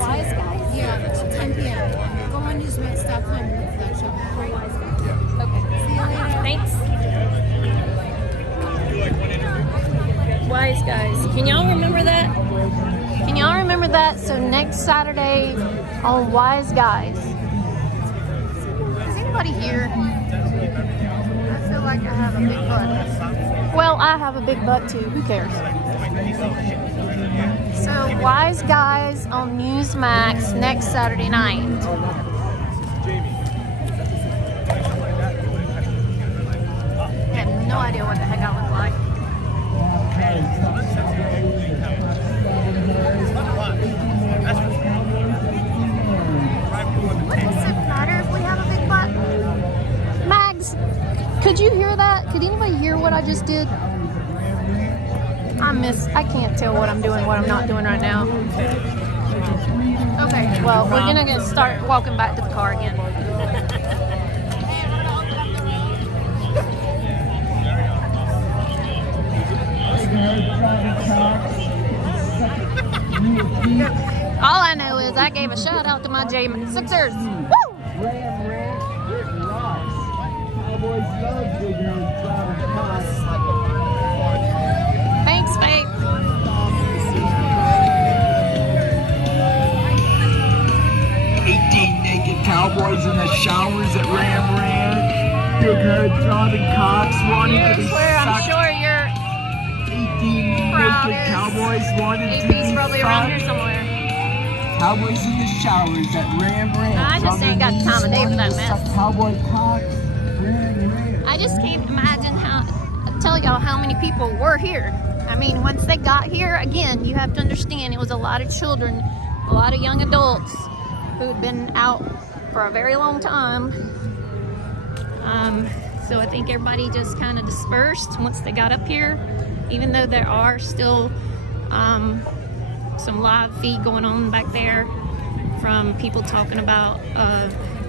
Wise Guys? Yeah. 10 p.m. Go on Newsmax.com and look for that show. Wise Guys. Yeah. Okay. See you later. Thanks. Wise Guys. Can y'all remember that? Can y'all remember that? So next Saturday on Wise Guys. Does anybody anybody here? I feel like I have a big butt. Well, I have a big butt too. Who cares? So, Wise Guys on Newsmax next Saturday night. I have no idea what the heck I look like. What does it matter if we have a big butt? Mags, could you hear that? Could anybody hear what I just did? I can't tell what I'm doing, what I'm not doing right now. Okay, well, we're gonna start walking back to the car again. All I know is I gave a shout out to my J-Sixers. Woo! Thanks, babe. Cowboys in the showers at Ram Ranch. Big Head John Cox wanted to be I'm sure you're 18 naked Cowboys wanted to be probably around here somewhere. Cowboys in the showers at Ram Ranch. I just ain't got the time of day for that mess. Cowboy Cox. I just can't imagine tell y'all how many people were here. I mean, once they got here, again, you have to understand it was a lot of children, a lot of young adults who had been out for a very long time. So I think everybody just kind of dispersed once they got up here, even though there are still some live feed going on back there from people talking about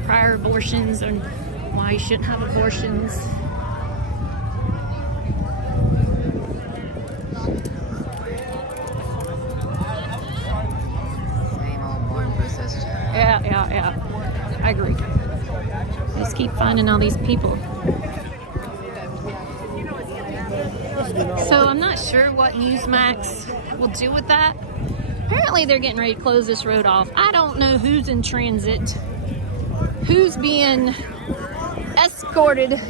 prior abortions and why you shouldn't have abortions. Yeah. I agree. Just keep finding all these people. So I'm not sure what Newsmax will do with that. Apparently they're getting ready to close this road off. I don't know who's in transit, who's being escorted,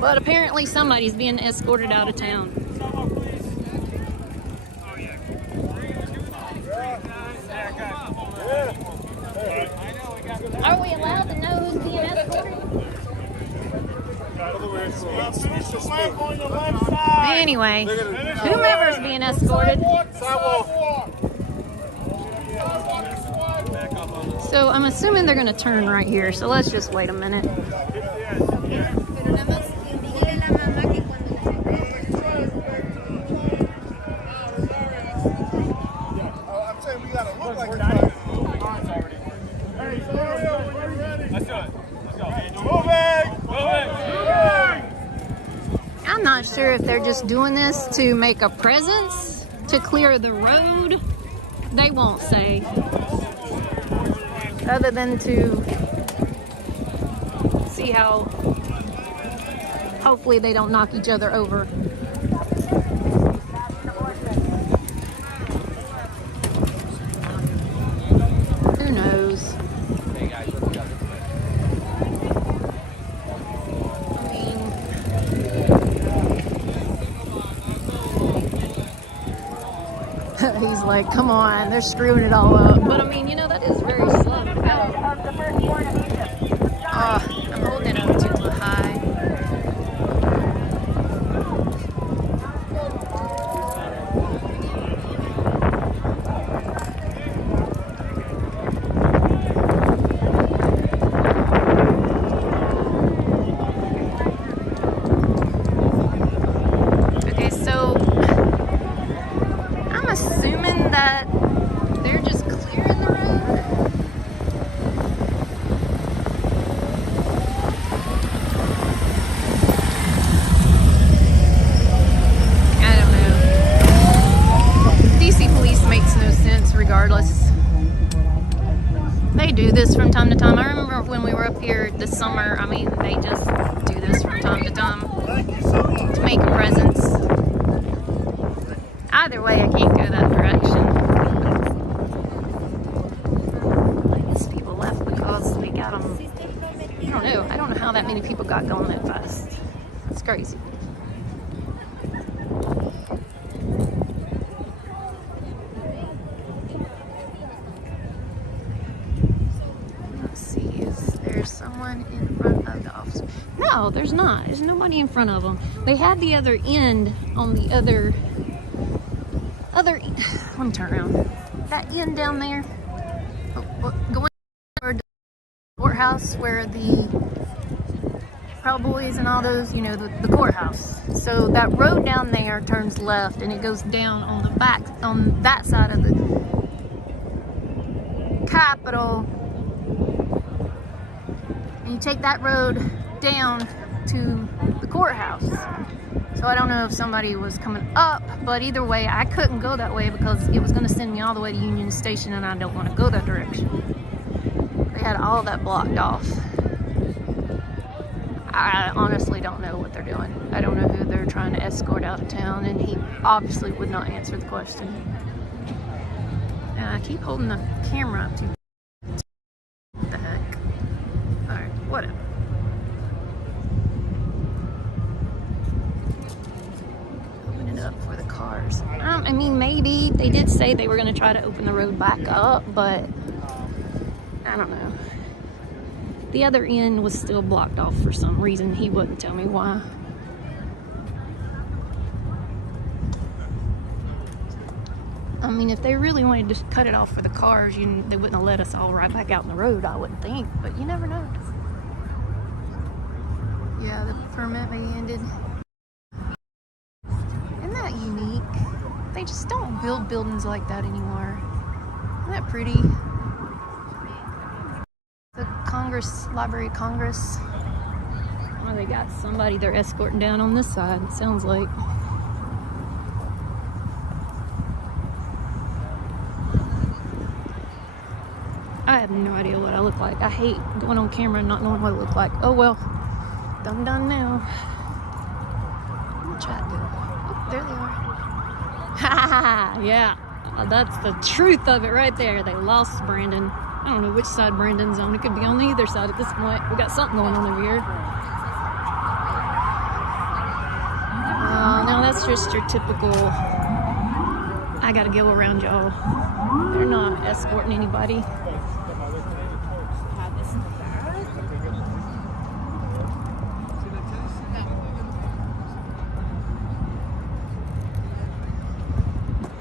but apparently somebody's being escorted out of town. Are we allowed to know who's being escorted? Anyway, whomever's being escorted. So I'm assuming they're going to turn right here, so let's just wait a minute. I'm not sure if they're just doing this to make a presence, to clear the road. They won't say, other than to see how hopefully they don't knock each other over. Who knows? He's like, come on, they're screwing it all up. But I mean, you know, that is very slow. I'm holding it up too high. Okay, so I'm assuming that they're just clearing the road. I don't know. DC police makes no sense regardless. They do this from time to time. I remember when we were up here this summer, I mean, they just do this from time to time to make a presence. Either way, I can't go that direction. I guess people left because we got them don't know. I don't know how that many people got going that fast. It's crazy. Let's see, is there someone in front of the officer? No, there's not. There's nobody in front of them. They had the other end on the other, let me turn around. That end down there, going toward the courthouse where the Proud Boys and all those, you know, the courthouse. So that road down there turns left and it goes down on the back, on that side of the Capitol. And you take that road down to the courthouse. So I don't know if somebody was coming up, but either way, I couldn't go that way because it was going to send me all the way to Union Station and I don't want to go that direction. They had all that blocked off. I honestly don't know what they're doing. I don't know who they're trying to escort out of town, and he obviously would not answer the question. And I keep holding the camera up to what the heck. Alright, whatever. Open it up for the cars. I mean, maybe they did say they were going to try to open the road back up, but I don't know. The other end was still blocked off for some reason. He wouldn't tell me why. I mean, if they really wanted to cut it off for the cars, they wouldn't have let us all right back out in the road, I wouldn't think. But you never know. Yeah, the permit may ended. Isn't that unique? They just don't build buildings like that anymore. Isn't that pretty? The Congress, Library of Congress. Well, they got somebody they're escorting down on this side, it sounds like. I have no idea what I look like. I hate going on camera and not knowing what I look like. Oh well, I'm done now. Chat. Oh, there they are. Ha ha! Yeah, that's the truth of it right there. They lost Brandon. I don't know which side Brandon's on. It could be on either side at this point. We got something going on over here. No, that's just your typical, I gotta go around y'all. They're not escorting anybody.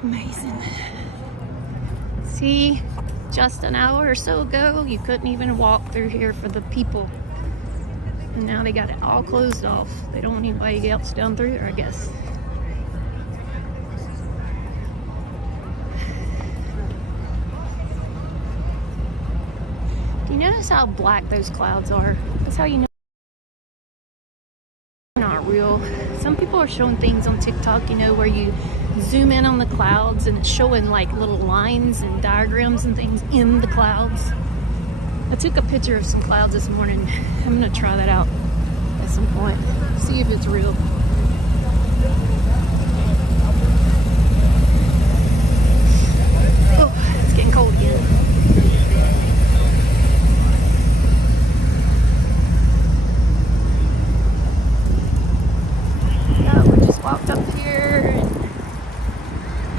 Amazing. See? Just an hour or so ago, you couldn't even walk through here for the people. And now they got it all closed off. They don't want anybody else down through here, I guess. Do you notice how black those clouds are? That's how you know they're not real. Some people are showing things on TikTok, you know, where you zoom in on the clouds and it's showing like little lines and diagrams and things in the clouds. I took a picture of some clouds this morning. I'm gonna try that out at some point. See if it's real. Oh, it's getting cold again. Yeah, we just walked up here and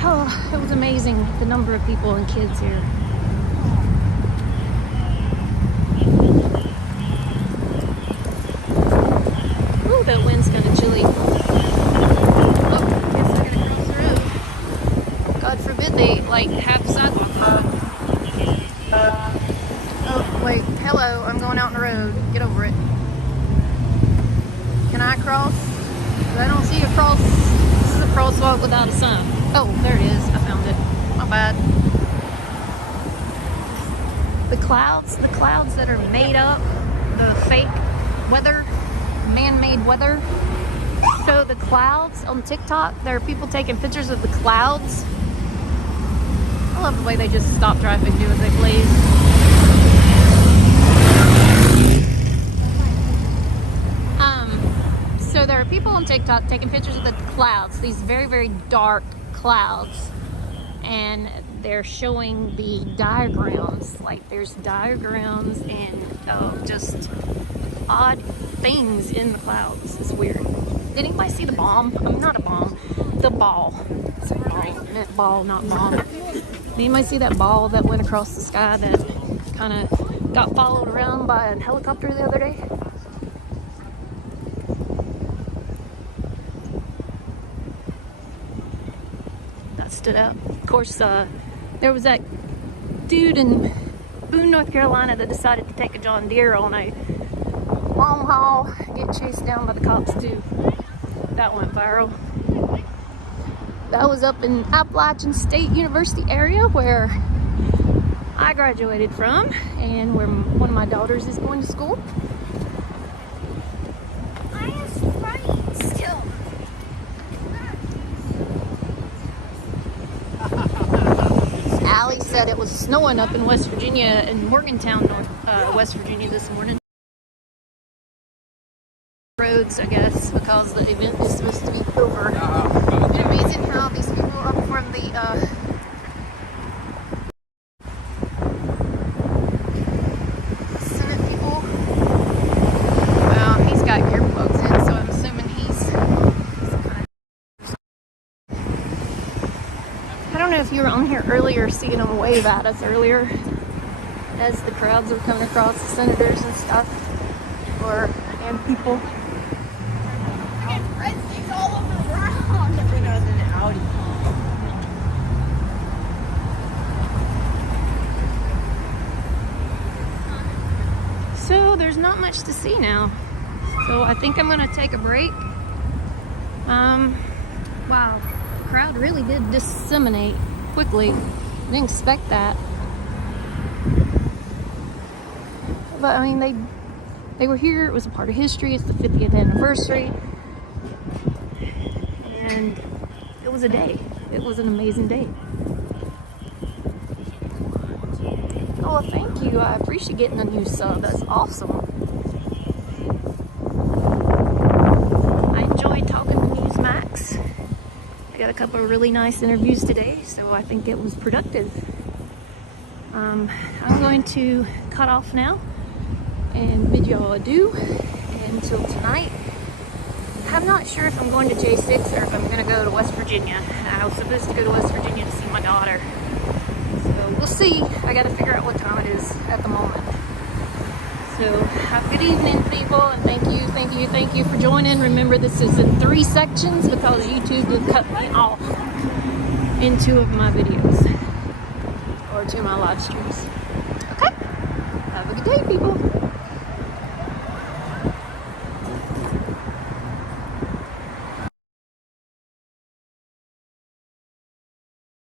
oh, it was amazing, the number of people and kids here. Ooh, that wind's kind of chilly. Oh, I guess I gotta cross the road. God forbid they, like, have sidewalk. Oh, wait, hello, I'm going out on the road. Get over it. Can I cross? I don't see a cross. This is a crosswalk without a sign. Oh, there it is. I found it. My bad. The clouds that are made up, the fake weather, man-made weather. So the clouds on TikTok, there are people taking pictures of the clouds. I love the way they just stop traffic, do as they please. So there are people on TikTok taking pictures of the clouds, these very, very dark clouds, and they're showing the diagrams. Like there's diagrams and just odd things in the clouds. It's weird. Did anybody see the bomb? I'm not a bomb. The ball. It's a ball. I meant ball, not bomb. Did anybody see that ball that went across the sky that kind of got followed around by a helicopter the other day? That stood out. Of course, there was that dude in Boone, North Carolina that decided to take a John Deere on a long haul, get chased down by the cops too. That went viral. That was up in Appalachian State University area where I graduated from and where one of my daughters is going to school. I have Sprite still. Allie said it was snowing up in West Virginia, in Morgantown, West Virginia this morning. Roads, I guess, because the event is supposed to be over. It's amazing how these people up from the Senate people. Well, he's got earplugs in, so I'm assuming he's kind of. I don't know if you were on here earlier, seeing them wave at us earlier as the crowds were coming across, the senators and stuff, and people. So there's not much to see now. So I think I'm gonna take a break. Wow, the crowd really did disseminate quickly. Didn't expect that. But I mean, they were here. It was a part of history. It's the 50th anniversary. And it was a day. It was an amazing day. Oh, well, thank you. I appreciate getting a new sub. That's awesome. I enjoyed talking to Newsmax. I got a couple of really nice interviews today, so I think it was productive. I'm going to cut off now and bid y'all adieu until tonight. I'm not sure if I'm going to J6 or if I'm going to go to West Virginia. I was supposed to go to West Virginia to see my daughter. So we'll see. I got to figure out what time it is at the moment. So have a good evening, people, and thank you for joining. Remember, this is in 3 sections because YouTube will cut me off in 2 of my videos or 2 of my live streams. Okay? Have a good day, people.